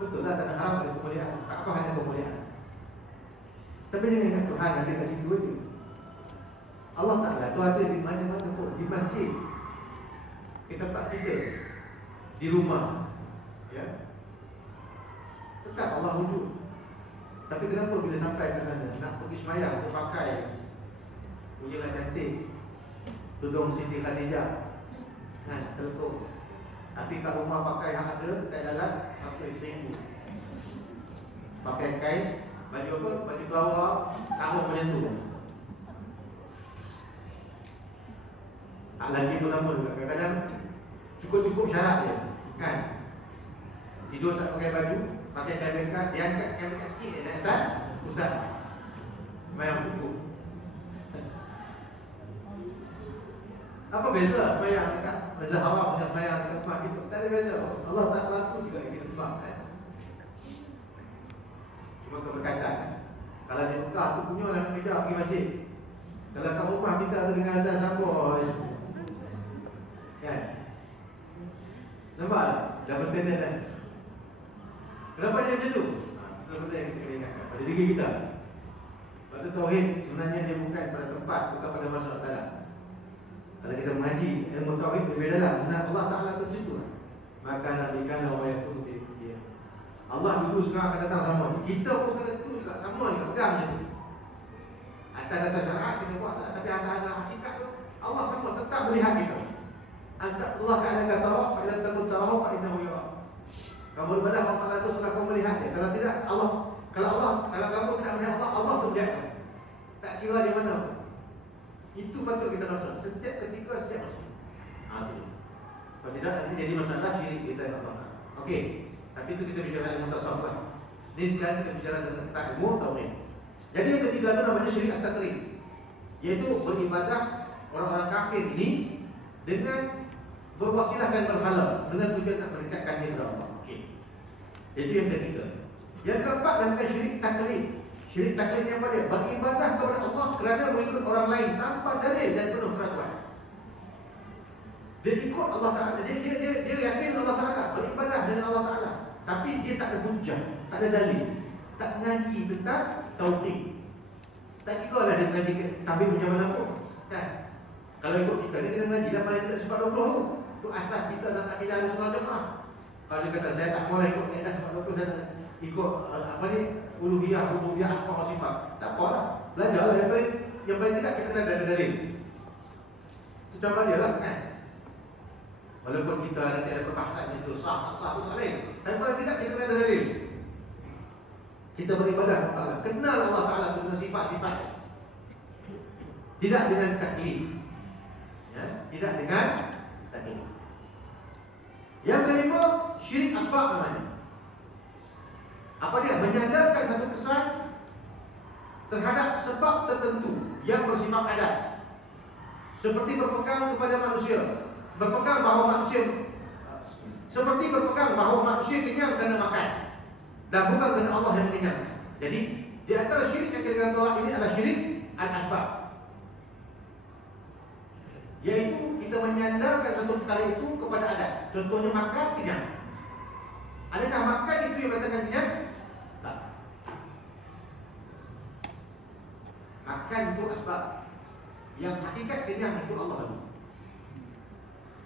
Betul lah, tanah haram ada kemuliaan, Kaabah ada kemuliaan. Tapi jangan ingat Tuhan ada kat situ aja. Allah Ta'ala tu ada di mana-mana pun. Di masjid, di tempat kita, di rumah, ya. Tetap Allah wujud. Tapi kenapa bila sampai ke sana nak pergi sembahyang, dia pakai punyalah cantik tudung Siti Khadijah, kan, telekuk. Tapi kat rumah pakai hak ada, kat jalan sampai seminggu. Pakai kain, baju apa? Baju kelawar, sarung macam tu. Hak lagi pun sama juga. Kadang-kadang cukup-cukup syarat je, kan. Tidur tak pakai baju, pakai kain bekas, dia angkat kain bekas sikit, dia nak atas, ustaz sembahyang subuh. Apa beza sembahyang dekat Masjid Haram dengan sembahyang dekat rumah kita? Tak ada beza. Allah tak laku juga kita sebab cuma keberkatan. Kalau di Mekah tu punya lah nak kejar pergi masjid. Kalau kat rumah kita tu dengan azan sama kan? Nampak tak? Double standard kan? Kenapa dia macam tu? Sebenarnya yang kita kena ingatkan pada diri kita. Sebab tu tauhid sebenarnya dia bukan pada tempat, bukan pada masalah Allah. Kalau kita mengaji ilmu tauhid berbeza lah. Sebenarnya Allah Ta'ala tu situ lah. Maka Nabi kana wa yakunu bi dia. Allah dulu sekarang akan datang sama. Kita pun kena tu juga sama juga pegang je tu. Atas dasar syariat kita buat tak, tapi atas hakikat tu Allah sama tetap melihat kita. Allah Ta'ala kata fa ilam takun tarahu fa innahu yara. Kamu beribadah Allah Ta'ala itu sudah kamu melihat dia. Kalau tidak Allah, kalau kamu tidak melihat Allah, Allah pun melihat. Tak kira di mana. Itu patut kita rasa setiap ketika setiap masa. Itu. Kalau tidak nanti jadi masalah syirik kita dengan Allah Ta'ala. Okey. Tapi itu kita bicara ilmu tasawuf lah. Ini sekarang kita bicara tentang ilmu tauhid. Jadi yang ketiga itu namanya syirik at-taqlid. Yaitu beribadah orang-orang kafir ini dengan berwasilahkan berhala dengan tujuan nak mendekatkan diri kepada Allah. Okey. Itu yang ketiga. Yang keempat adalah syirik taklid. Syirik taklid yang apa dia? Beribadah kepada Allah kerana mengikut orang lain tanpa dalil dan penuh keraguan. Dia ikut Allah Ta'ala. Dia yakin Allah Ta'ala, beribadah dengan Allah Ta'ala. Tapi dia tak ada hujah, tak ada dalil, tak mengaji tentang tauhid. Tak kira lah dia mengaji tapi macam mana pun kan? Kalau ikut kita, dia kena mengaji dalam ayat 420 tu. Itu asas kita nak akidah Ahlussunnah Jemaah. Kalau dia kata saya tak boleh ikut ayat 420, saya nak ikut uluhiyah, rububiyah, asma wa sifat. Tak apa lah. Belajarlah yang paling tidak kita kena ada dalil. Itu cara dia lah kan? Walaupun kita nanti ada perbahasan itu sah, tak sah, itu soal lain. Tapi paling tidak kita kena ada dalil. Kita beribadah kepada Allah, kenal Allah Ta'ala dengan sifat-sifat. Tidak dengan taklid. Ya, tidak dengan taklid. Yang kelima, syirik asbab namanya. Apa dia? Menyandarkan satu kesan terhadap sebab tertentu yang bersifat adat. Seperti berpegang kepada manusia, berpegang bahawa manusia kenyang kerana makan, dan bukan kerana Allah yang mengenyangkan. Jadi di antara syirik yang kita tolak ini adalah syirik al-asbab, yaitu kita menyandarkan satu perkara itu kepada adat. Contohnya makan kenyang. Adakah makan itu yang mendatangkan kenyang? Tak. Makan itu asbab. Yang hakikat kenyang itu Allah lalu.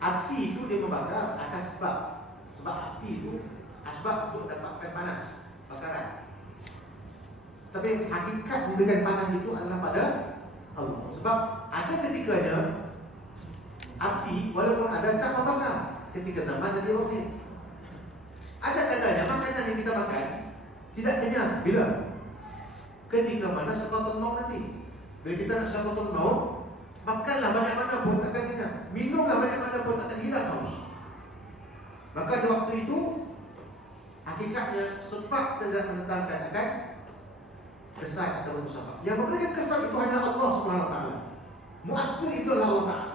Api itu dia membakar atas sebab. Sebab api itu asbab untuk dapatkan panas, bakaran. Tapi hakikat memberikan panas itu adalah pada Allah. Sebab ada ketikanya api walaupun ada tak membakar ketika zaman Nabi Ibrahim. Ada kadang-kadang makanan yang kita makan tidak kenyang. Bila? Ketika mana sakaratul maut nanti. Bila kita nak sakaratul maut, makanlah banyak mana pun takkan kenyang. Minumlah banyak mana pun takkan hilang haus. Maka di waktu itu hakikatnya sebab tidak menentangkan akan kesan atau musafah. Yang memberikan kesan itu hanya Allah Subhanahu Wa Taala. Mu'athir itu adalah Allah Taala.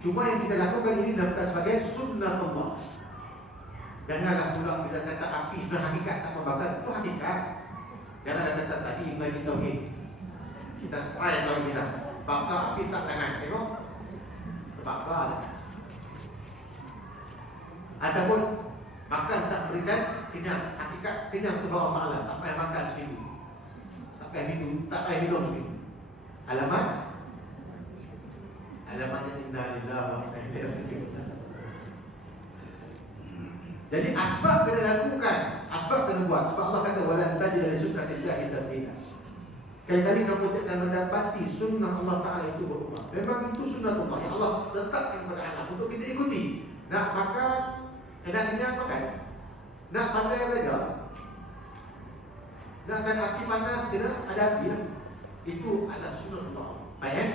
Cuma yang kita lakukan ini dinamakan sebagai sunnatullah. Janganlah pula bila kata api sudah hakikat tak membakar, itu hakikat. Janganlah kata tadi mengaji tauhid, kita try tauhid kita bakar api tak tangan, tengok terbakar lah. Ataupun makan tak berikan kenyang, hakikat kenyang itu bawa Allah. Tak payah makan seminggu, tak payah minum seminggu. Alamatnya inna lillahi wa inna ilaihi raji'un. Jadi asbab kena lakukan, asbab kena buat. Sebab Allah kata walan tajida li sunnatillahi tabdila. Sekali-kali kamu tidak mendapati sunnah Allah Ta'ala itu berubah. Memang itu sunnatullah yang Allah letakkan kepada anak untuk kita ikuti. Nak makan, nak kenyang makan. Nak pandai belajar, nak ada api panas, kena ada api lah. Itu adalah sunnatullah. Baik.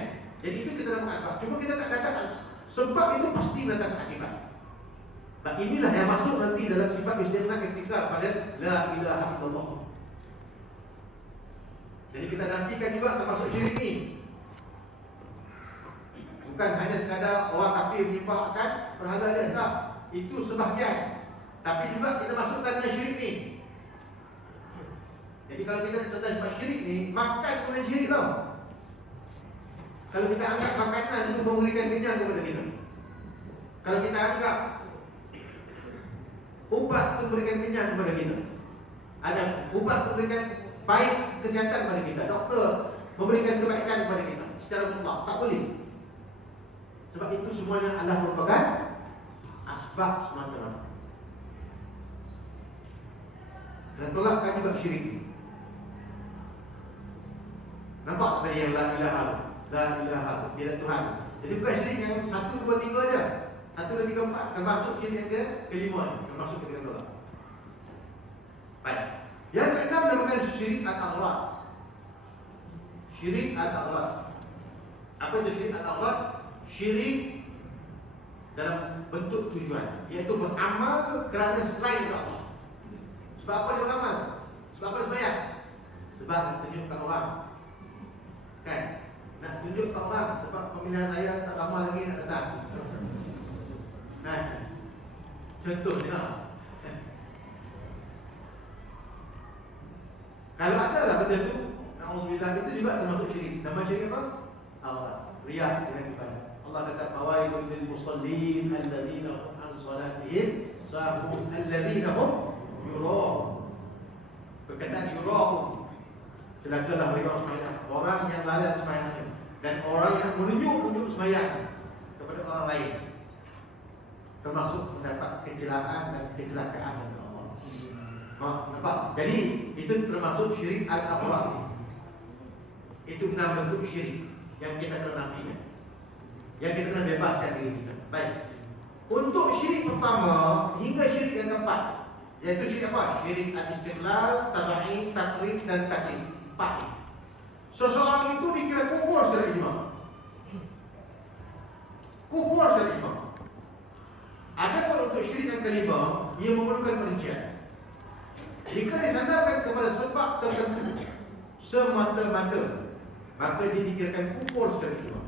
Jadi itu kita lakukan asbab. Cuma kita tak katakan sebab itu pasti datang akibat. Dan inilah yang masuk nanti dalam sifat istiqrar pada la ilaha illallah. Jadi kita nantikan juga termasuk syirik ini. Bukan hanya sekadar orang kafir menyembah akan berhala dia, tak. Itu sebahagian. Tapi juga kita masukkan ke syirik ni. Jadi kalau kita nak cerita sebab syirik ni, makan pun syirik tau. Kalau kita anggap makanan itu memberikan kenyang kepada kita, kalau kita anggap ubat itu memberikan kenyang kepada kita, ada ubat memberikan baik kesihatan kepada kita, doktor memberikan kebaikan kepada kita secara mutlak, tak boleh. Sebab itu semuanya adalah merupakan asbab semata-mata. Dan tolakkan juga syirik ni. Nampak tak tadi yang la ilaha, la ilaha, tidak Tuhan. Jadi bukan syirik yang 1, 2, 3 aja. 1, 2, 3, 4 termasuk syirik yang kelima ni, termasuk kita tolak. Baik. Yang keenam dinamakan syirik al-aghrad. Syirik al-aghrad. Apa itu syirik al-aghrad? Syirik dalam bentuk tujuan, iaitu beramal kerana selain Allah. Sebab apa dia beramal? Sebab apa dia sembahyang? Sebab nak tunjuk kat orang, kan? Nak tunjuk kat orang sebab pemilihan raya tak lama lagi nak datang. Nah, contohnya, kalau ada lah benda tu, na'udzubillah, itu juga termasuk syirik. Nama syirik apa? Allah. Riya dengan ibadah. Allah kata fawailul lil musallin alladzina hum an salatihim sahun alladzina hum yura'un. Perkataan yura'un, celakalah mereka sembahyang, orang yang lalai sembahyangnya, dan orang yang menunjuk sembahyang kepada orang lain, termasuk mendapat kecelakaan dan kecelakaan dari Allah. Nampak? Jadi itu termasuk syirik al-aghrad. Itu 6 bentuk syirik yang kita kena nafikan, yang kita kena bebaskan diri kita. Baik. Untuk syirik pertama hingga syirik yang keempat, iaitu syirik apa? Syirik al-istiqlal, taba'i, takrib dan taklid. 4. Seseorang itu dikira kufur secara ijma'. Kufur secara ijma'. Adapun untuk syirik yang kelima, ia memerlukan perincian. Jika disandarkan kepada sebab tertentu semata-mata, maka dia dikirakan kufur secara ijma'.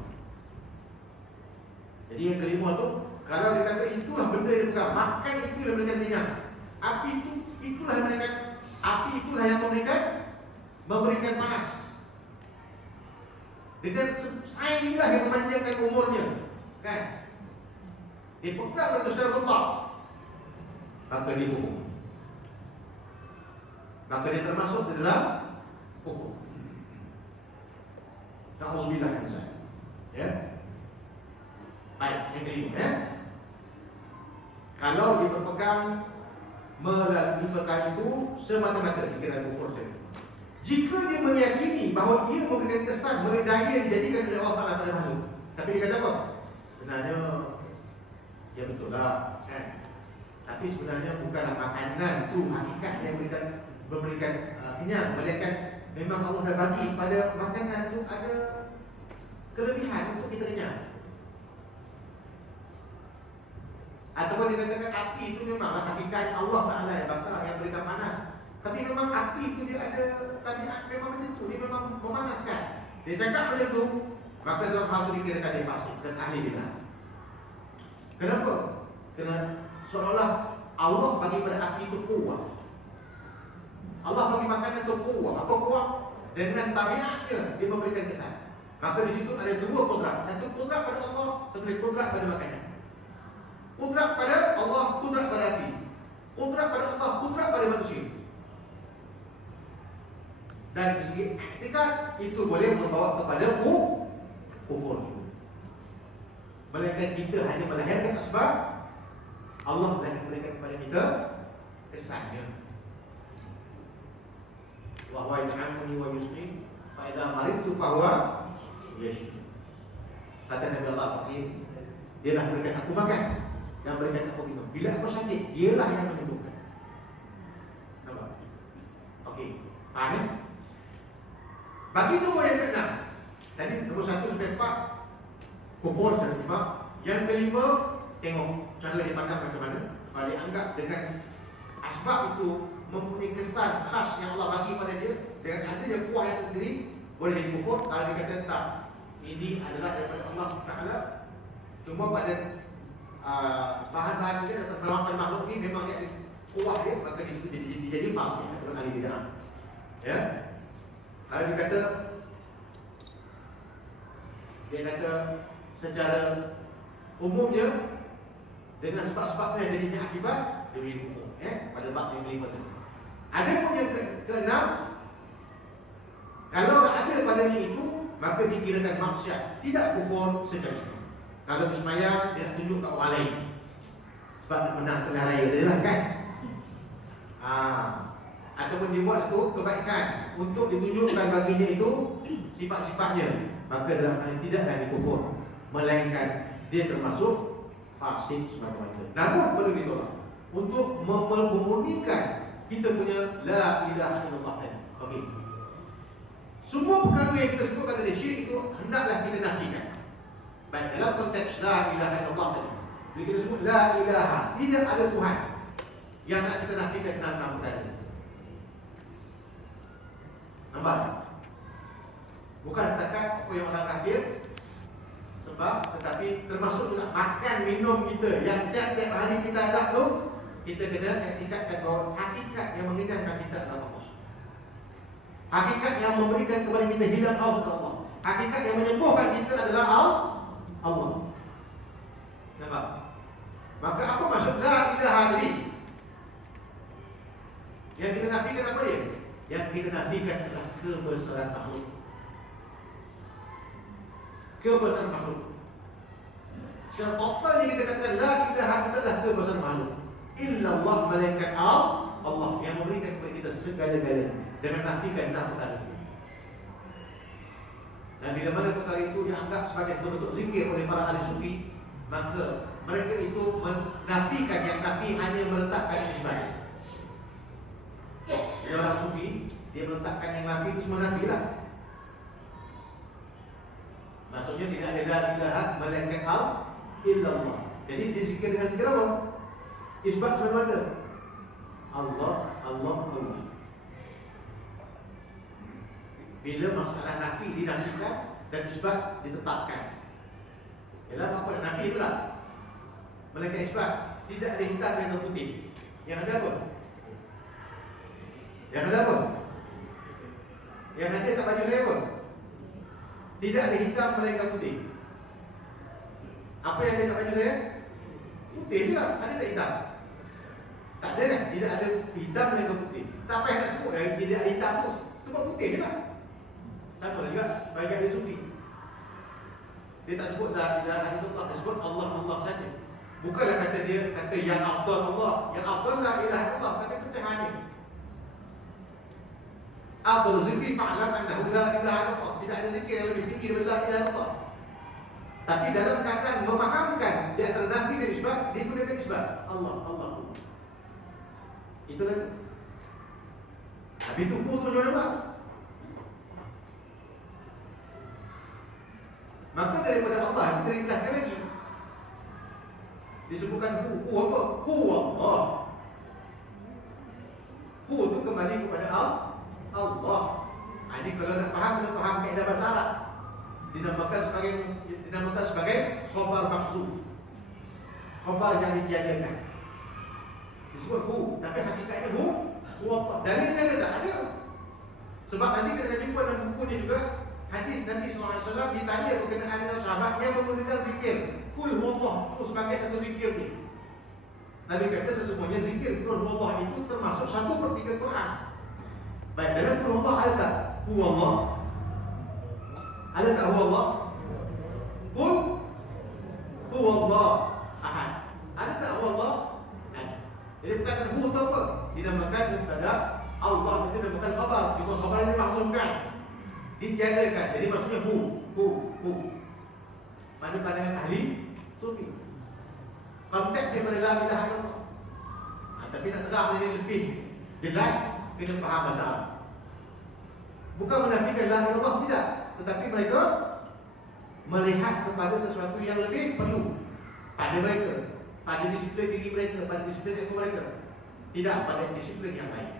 Jadi yang kelima tu, kalau dia kata itulah benda yang bukan, makan itu yang memberikan kenyang, api itulah yang memberikan, api itulah yang memberikan panas, dengan sains inilah yang memanjangkan umurnya, kan? Dipegang itu secara mutlak, maka dia kufur. Maka dia termasuk di dalam kufur. Na'udzubillah kan saya. Ya. Baik, yang kelima, ya. Kalau dia berpegang melalui perkara itu semata-mata dikira kufur saja. Jika dia meyakini bahawa ia memberikan kesan, memberi daya dijadikan oleh Allah Taala pada makhluk, tapi dia kata apa? Sebenarnya ya betul lah, kan? Tapi sebenarnya bukanlah makanan tu hakikat yang memberikan kenyang, melainkan memang Allah dah bagi pada makanan tu ada kelebihan untuk kita kenyang. Ataupun dikatakan api itu memanglah hakikat Allah Ta'ala yang bakar, yang berikan panas. Tapi memang api itu dia ada tabiat memang macam tu, dia memang memanaskan. Dia cakap macam tu, maka dalam hal itu dikirakan dia fasik dan ahli bidah. Kenapa? Kerana seolah-olah Allah bagi pada api itu kuat. Allah bagi makanan itu kuat. Apa kuat? Dengan tabiatnya dia memberikan kesan. Maka di situ ada 2 kodrat. Satu kodrat pada Allah, satu kodrat pada makanan. Kodrat pada Allah, kodrat pada api. Kodrat pada Allah, kodrat pada manusia. Dan dari segi etikat itu boleh membawa kepada kufur. Melainkan kita hanya melahirkan sebab Allah telah memberikan kepada kita kesannya. Wa huwa yut'imuni wa yusqini fa idza maridtu fa huwa yashfi. Kata Nabi Allah Ibrahim, dialah berikan aku makan dan berikan aku minum. Bila aku sakit, dialah yang menyembuhkan. Nampak? Okey. Faham? Bagi nombor yang ke-6, tadi nombor 1 sampai 4 kufur secara ijma'. Yang kelima, tengok cara dia pandang macam mana. Kalau dia anggap dengan asbab itu mempunyai kesan khas yang Allah bagi pada dia, dengan adanya kuah yang sendiri, boleh jadi kufur. Kalau dia kata tak, ini adalah daripada Allah Ta'ala, Cuma pada bahan-bahan dia atau penerapan makhluk ni memang dia kuat dia, maka dia jadi fals ya, menurut ahli bidah. Ya. Kalau dia kata secara umumnya dengan sebab-sebabnya jadinya akibat dia boleh kufur ya, pada bab yang kelima tu. Ada pun yang keenam, kalau ada padanya itu maka dikirakan maksiat, tidak kufur secara itu. Kalau bersemayam dia nak tunjuk kat orang lain sebab nak menang pilihan raya dia lah kan. Ataupun dia buat satu kebaikan untuk ditunjukkan baginya itu sifat-sifatnya, maka dalam hal ini tidaklah dikufur, melainkan dia termasuk fasik semata-mata. Namun perlu ditolak untuk memurnikan kita punya la ilaha illallah tadi. Okey. Semua perkara yang kita sebutkan tadi syirik itu hendaklah kita nafikan. Baik dalam konteks la ilaha illallah tadi. Bila kita sebut la ilaha, tidak ada Tuhan yang nak kita nafikan dalam perkara ini. Nampak? Bukan setakat apa yang orang kafir sebab, tetapi termasuk juga makan minum kita yang tiap-tiap hari kita adab tu, kita kena etikatkan bahawa hakikat yang mengenyangkan kita adalah Allah. Hakikat yang memberikan kepada kita hilang haus adalah Allah. Hakikat yang menyembuhkan kita adalah Allah. Nampak? Maka apa maksud la ilaha tadi? Yang kita nafikan apa dia? Yang kita nafikan adalah kebesaran makhluk. Kebesaran makhluk. Secara total yang kita katakan la ilaha adalah kebesaran makhluk. Illallah, malaikat Allah yang memberikan kepada kita segala-galanya, dengan nafikan enam perkara itu. Dan bila mana perkara itu dianggap sebagai bentuk zikir oleh para ahli sufi, maka mereka itu menafikan yang nafi hanya meletakkan isbat. Bila orang sufi dia meletakkan yang nafi itu semua nafi lah. Maksudnya tidak ada la ilaha melainkan illallah. Jadi dia zikir dengan zikir apa? Isbat semata-mata Allah. Bila masalah nafi dinafikan dan isbat ditetapkan. Ialah apa nafi itulah. Melainkan isbat, tidak ada hitam dan putih. Yang ada apa? Yang ada kat baju saya apa? Tidak ada hitam melainkan putih. Apa yang ada kat baju saya? Putih je lah, ada tak hitam? Tak ada kan? Tidak ada hitam melainkan putih. Tak payah nak sebut lagi tidak ada hitam tu, sebab putih je lah. Sama juga bagi ahli sufi. Dia tak sebut la ilaha illallah, dia sebut Allah saja. Bukanlah kata yang afdal Allah, yang afdal la ilaha illallah, tapi pecahannya. Afdal zikri fa'lam annahu la ilaha illallah. Tidak ada zikir yang lebih tinggi daripada la ilaha illallah. Tapi dalam keadaan memahamkan di antara nafi dan isbat, dia gunakan isbat. Allah. Itulah. Habis itu tu jawab. Maka daripada Allah kita ringkaskan lagi. Disebutkan hu apa? Hu Allah. Hu itu kembali kepada Allah. Ini kalau nak faham, kena faham kaedah bahasa Arab. Dinamakan sebagai khabar mahzuf. Khabar yang ditiadakan. Disebut hu, tapi hakikatnya hu Allah. Dalilnya ada tak? Ada. Sebab nanti kita akan jumpa dalam buku ni juga hadis Nabi SAW ditanya berkenaan dengan sahabat yang menggunakan zikir Kul huwallah itu sebagai satu zikir ni. Nabi kata sesungguhnya zikir Kul huwallah itu termasuk 1/3 Quran. Baik, dalam Kul huwallah ada tak huwallah? Ada tak huwallah? Kul huwallah ahad. Ada tak huwallah? Ada. Jadi perkataan hu itu apa? Dinamakan mubtada, Allah itu dinamakan khabar. Cuma khabar ini maksudkan ditiadakan. Jadi maksudnya hu. Mana pandangan ahli sufi. Konteks daripada la ilaha illallah. Tapi nak terang ini lebih jelas, kena faham bahasa Arab. Bukan menafikan la ilaha illallah, tidak. Tetapi mereka melihat kepada sesuatu yang lebih perlu pada mereka, pada disiplin diri mereka, pada disiplin ilmu mereka, tidak pada disiplin yang lain.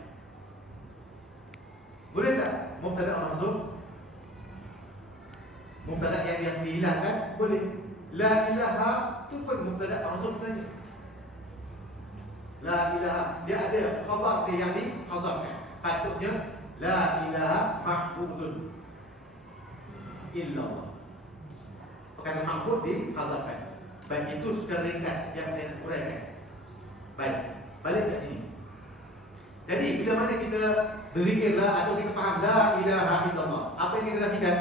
Boleh tak mubtada' mahzuf? Mubtada' yang dihilangkan boleh. La ilaha tu pun mubtada mahzuf sebenarnya. La ilaha, dia ada khabar dia yang dihazafkan. Patutnya la ilaha ma'budun illallah. Perkataan ma'bud dihazafkan. Baik, itu secara ringkas yang saya nak uraikan. Baik, balik ke sini. Jadi bila mana kita berzikirlah atau kita faham la ilaha illallah, apa yang kita nafikan?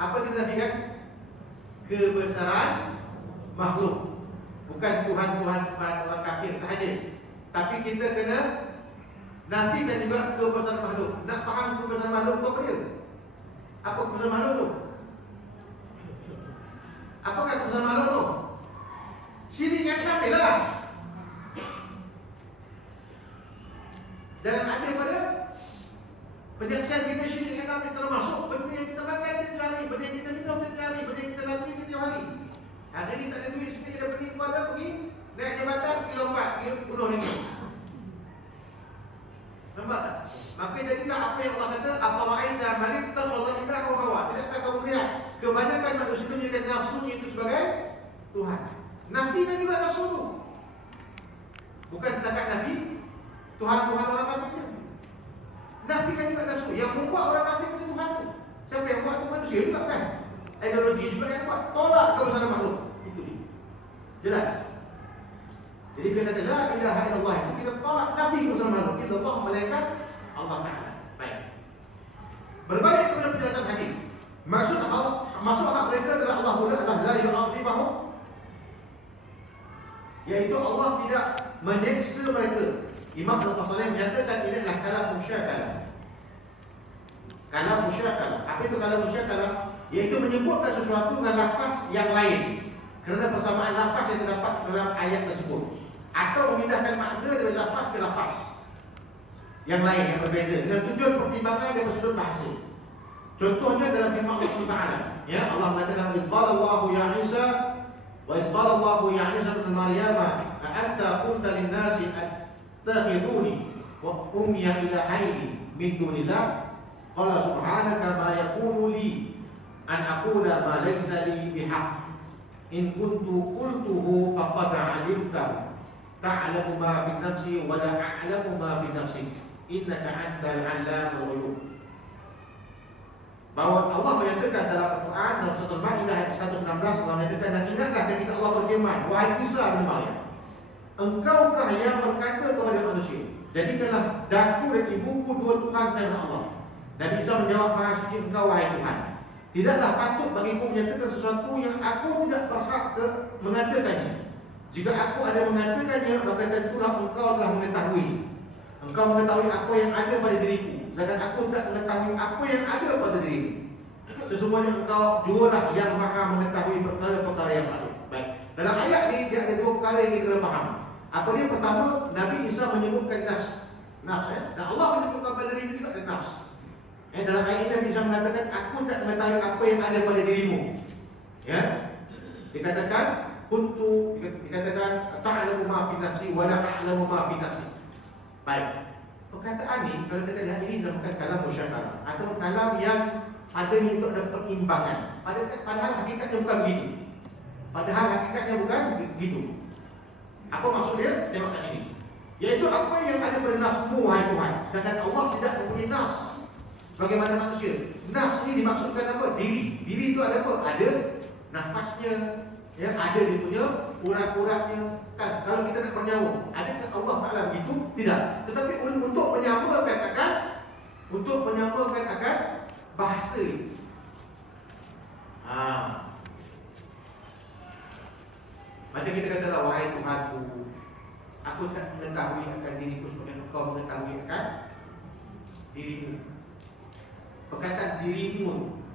Apa yang kita nafikan? Kebesaran makhluk. Bukan Tuhan-Tuhan sembahan orang kafir sahaja, tapi kita kena nafikan juga kebesaran makhluk. Nak faham kebesaran makhluk tu apa dia? Apa kebesaran makhluk tu? Apakah kebesaran makhluk tu? Syirik yang kafir lah. Jangan ada pada penyaksian kita syirik yang kafir, termasuk benda yang kita makan setiap hari, benda yang kita minum setiap hari, benda yang kita lalui setiap hari. Jadi tak ada duit sikit, dia pergi kepada pergi naik jabatan, pergi lompat, pergi bunuh lagi. Nampak tak? Maka jadilah apa yang Allah kata, afara'aita man ittakhadha ilahahu hawa. Tidakkah kamu melihat kebanyakan manusia itu menjadikan nafsunya itu sebagai Tuhan. Nafikan juga nafsu itu. Bukan setakat nafi Tuhan-Tuhan orang kafir. Nafikan juga nafsu. Yang membuat orang kafir menjadi Tuhan itu. Siapa yang buat itu? Manusia juga kan? Ideologi juga yang buat. Tolak kebesaran makhluk. Itu dia. Jelas? Jadi bila kata la ilaha illallah itu kita tolak nafi kebesaran makhluk. Illallah malaikat Allah Ta'ala. Baik. Berbalik kepada penjelasan hadis. Maksud hak mereka adalah Allah Ta'ala adalah la yu'adzibahu, iaitu Allah tidak menyeksa mereka. Imam Al-Qasalain menyatakan ini adalah kalam musyakalah. Kalam musyakalah. Apa itu kalam musyakalah? Iaitu menyebutkan sesuatu dengan lafaz yang lain kerana persamaan lafaz yang terdapat dalam ayat tersebut, atau memindahkan makna dari lafaz ke lafaz yang lain yang berbeza dengan tujuan pertimbangan dan sudut bahasa. Contohnya dalam firman Allah Taala, ya, Allah mengatakan qala Allahu ya Isa wa qala Allahu ya Isa ibn Maryam a anta qulta lin-nasi attakhiduni wa ummi ilahaini min dunillah qala subhanaka ma yakunu li an aqula ma laysa li bihaq in kuntu qultuhu faqad 'alimta ta'lamu ma fi nafsi wa la a'lamu ma fi nafsi innaka antal 'allamul ghuyub. Bahawa Allah menyatakan dalam Al-Quran dalam surah Al-Maidah ayat 116, Allah menyatakan, dan ingatlah ketika Allah berfirman, wahai Isa bin Maryam, engkaukah yang berkata kepada manusia, jadikanlah daku dan ibuku dua Tuhan selain Allah. Nabi Isa menjawab, maha suci engkau wahai Tuhan, tidaklah patut bagiku menyatakan sesuatu yang aku tidak berhak mengatakannya. Jika aku ada mengatakannya, maka tentulah engkau telah mengetahui. Engkau mengetahui apa yang ada pada diriku, sedangkan aku tidak mengetahui apa yang ada pada dirimu. Sesungguhnya engkau jualah yang maha mengetahui perkara-perkara yang ada. Baik, dalam ayat ini dia ada dua perkara yang kita kena faham. Apa dia? Pertama, Nabi Isa menyebutkan nafs, dan Allah menyebutkan pada diri juga ada nafs. Dalam ayat ini Nabi Isa mengatakan, aku tidak mengetahui apa yang ada pada dirimu. Ya, dikatakan kuntu, dikatakan ta'lamu ma fi nafsi wa la a'lamu ma fi nafsi. Baik, perkataan ini kalau kita lihat ini bukan kalam musyakalah atau kalam yang adanya itu ada perimbangan. Padahal hakikatnya bukan begitu. Padahal hakikatnya bukan begitu. Apa maksudnya? Tengok kat sini. Yaitu apa yang ada pada nafsmu wahai Tuhan. Sedangkan Allah tidak mempunyai nafs bagaimana manusia. Nafs ini dimaksudkan apa? Diri. Diri itu ada apa? Ada nafasnya, yang ada dia punya urat-uratnya. Kan, kalau kita nak bernyawa, adakah Allah Ta'ala begitu? Tidak. Tetapi untuk menyamakan akan bahasa ini. Macam kita katalah, wahai Tuhanku, aku tak mengetahui akan diriku sebagai engkau mengetahui akan dirimu. Perkataan dirimu,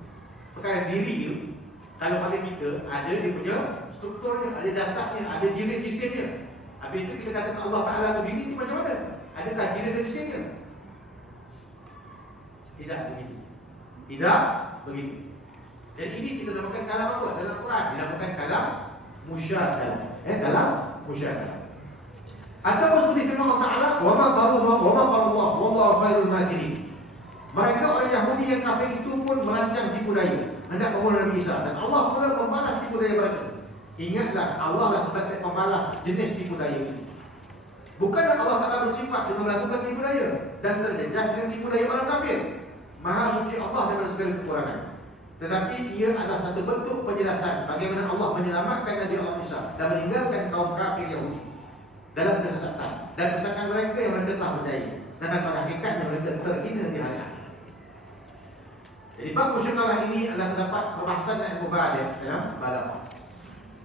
perkataan diri itu, kalau pada kita ada dia punya strukturnya, ada dasarnya, ada jiran-jirannya. Habis itu kita katakan Allah Ta'ala itu diri itu macam mana? Adakah jiran-jirannya? Tidak begitu. Tidak begitu. Dan ini kita namakan kalam apa? Dalam Quran dinamakan kalam musyakalah. Kalam musyakalah. Atau seperti firman Allah Ta'ala, wa ma qarullah wallahu khairul makirin. Mereka orang Yahudi yang kafir itu pun merancang tipu daya. hendak membunuh Nabi Isa, dan Allah pula membalas tipu daya mereka. Ingatlah, Allah lah sebagai pembalas jenis tipu daya ini. Bukanlah Allah Ta'ala bersifat dengan melakukan tipu daya dan terjejas dengan tipu daya orang kafir. Maha suci Allah daripada segala kekurangan. Tetapi ia adalah satu bentuk penjelasan bagaimana Allah menyelamatkan Nabi Allah Isa dan meninggalkan kaum kafir Yahudi dalam kesesatan dan kesesatan mereka yang mereka telah percaya, dan pada hakikatnya mereka terhina di hadapan. Jadi bab musyakalah ini adalah terdapat perbahasan yang mubarak dalam balaghah.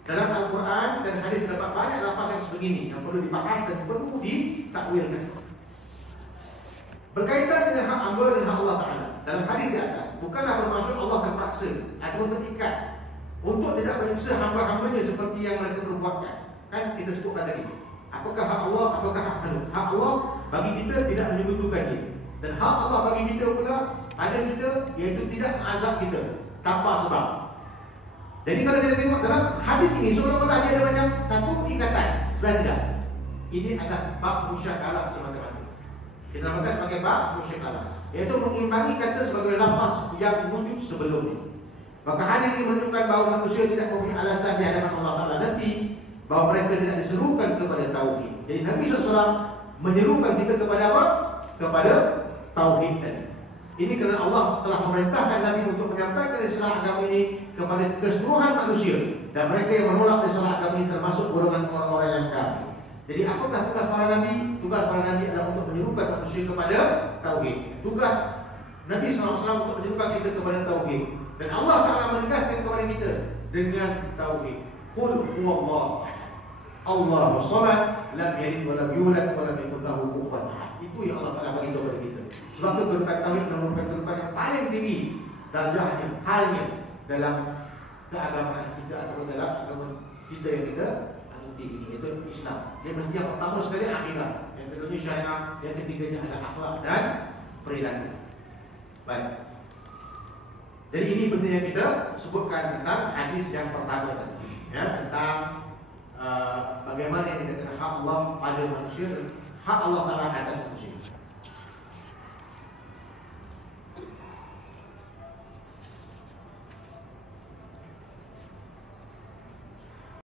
Dalam Al-Quran dan hadis terdapat banyak lafaz yang sebegini yang perlu dibahas dan perlu ditakwilkan. Berkaitan dengan hak hamba dan hak Allah Ta'ala, dalam hadis di atas bukanlah bermaksud Allah terpaksa ataupun terikat untuk tidak menyiksa hamba-hambanya seperti yang mereka perbuatkan. Kan kita sebutkan tadi, apakah hak Allah, apakah hak makhluk. Hak Allah bagi kita tidak menyebutkan dia, dan hak Allah bagi kita pula ada kita, iaitu tidak mengazab kita tanpa sebab. Jadi kalau kita tengok dalam hadis ini, seolah-olah dia ada macam satu ikatan. Sebenarnya tidak. Ini adalah bab musyakalah semata-mata. Kita namakan sebagai bab musyakalah, iaitu mengimbangi kata sebagai lafaz yang wujud sebelumnya. Maka hadis ini menunjukkan bahawa manusia tidak mempunyai alasan di hadapan Allah Ta'ala nanti, bahawa mereka tidak diserukan kepada tauhid. Jadi Nabi SAW menyerukan kita kepada apa? Kepada tauhid tadi. Ini kerana Allah telah memerintahkan Nabi untuk menyampaikan risalah agama ini kepada keseluruhan manusia, dan mereka yang menolak risalah agama ini termasuk golongan orang-orang yang kafir. Jadi apakah tugas para Nabi? Tugas para Nabi adalah untuk menyerukan manusia kepada tauhid. Tugas Nabi SAW untuk menyerukan kita kepada tauhid, dan Allah Ta'ala menegaskan kepada kita dengan tauhid. Qul huwallahu ahad, Allahus samad, lam yalid wa lam yulad wa lam yakul lahu kufuwan ahad. Itu yang Allah Ta'ala bagi kepada kita. Sebab itu kedudukan tauhid merupakan kedudukan yang paling tinggi darjahnya, halnya dalam keagamaan kita atau dalam agama kita yang kita anuti ini, iaitu Islam. Dia mesti yang pertama sekali akidah, yang keduanya syariat, yang ketiganya adalah akhlak dan perilaku. Baik. Jadi ini benda yang kita sebutkan tentang hadis yang pertama tadi, ya, tentang bagaimana yang dikatakan hak Allah pada manusia, hak Allah Ta'ala atas manusia.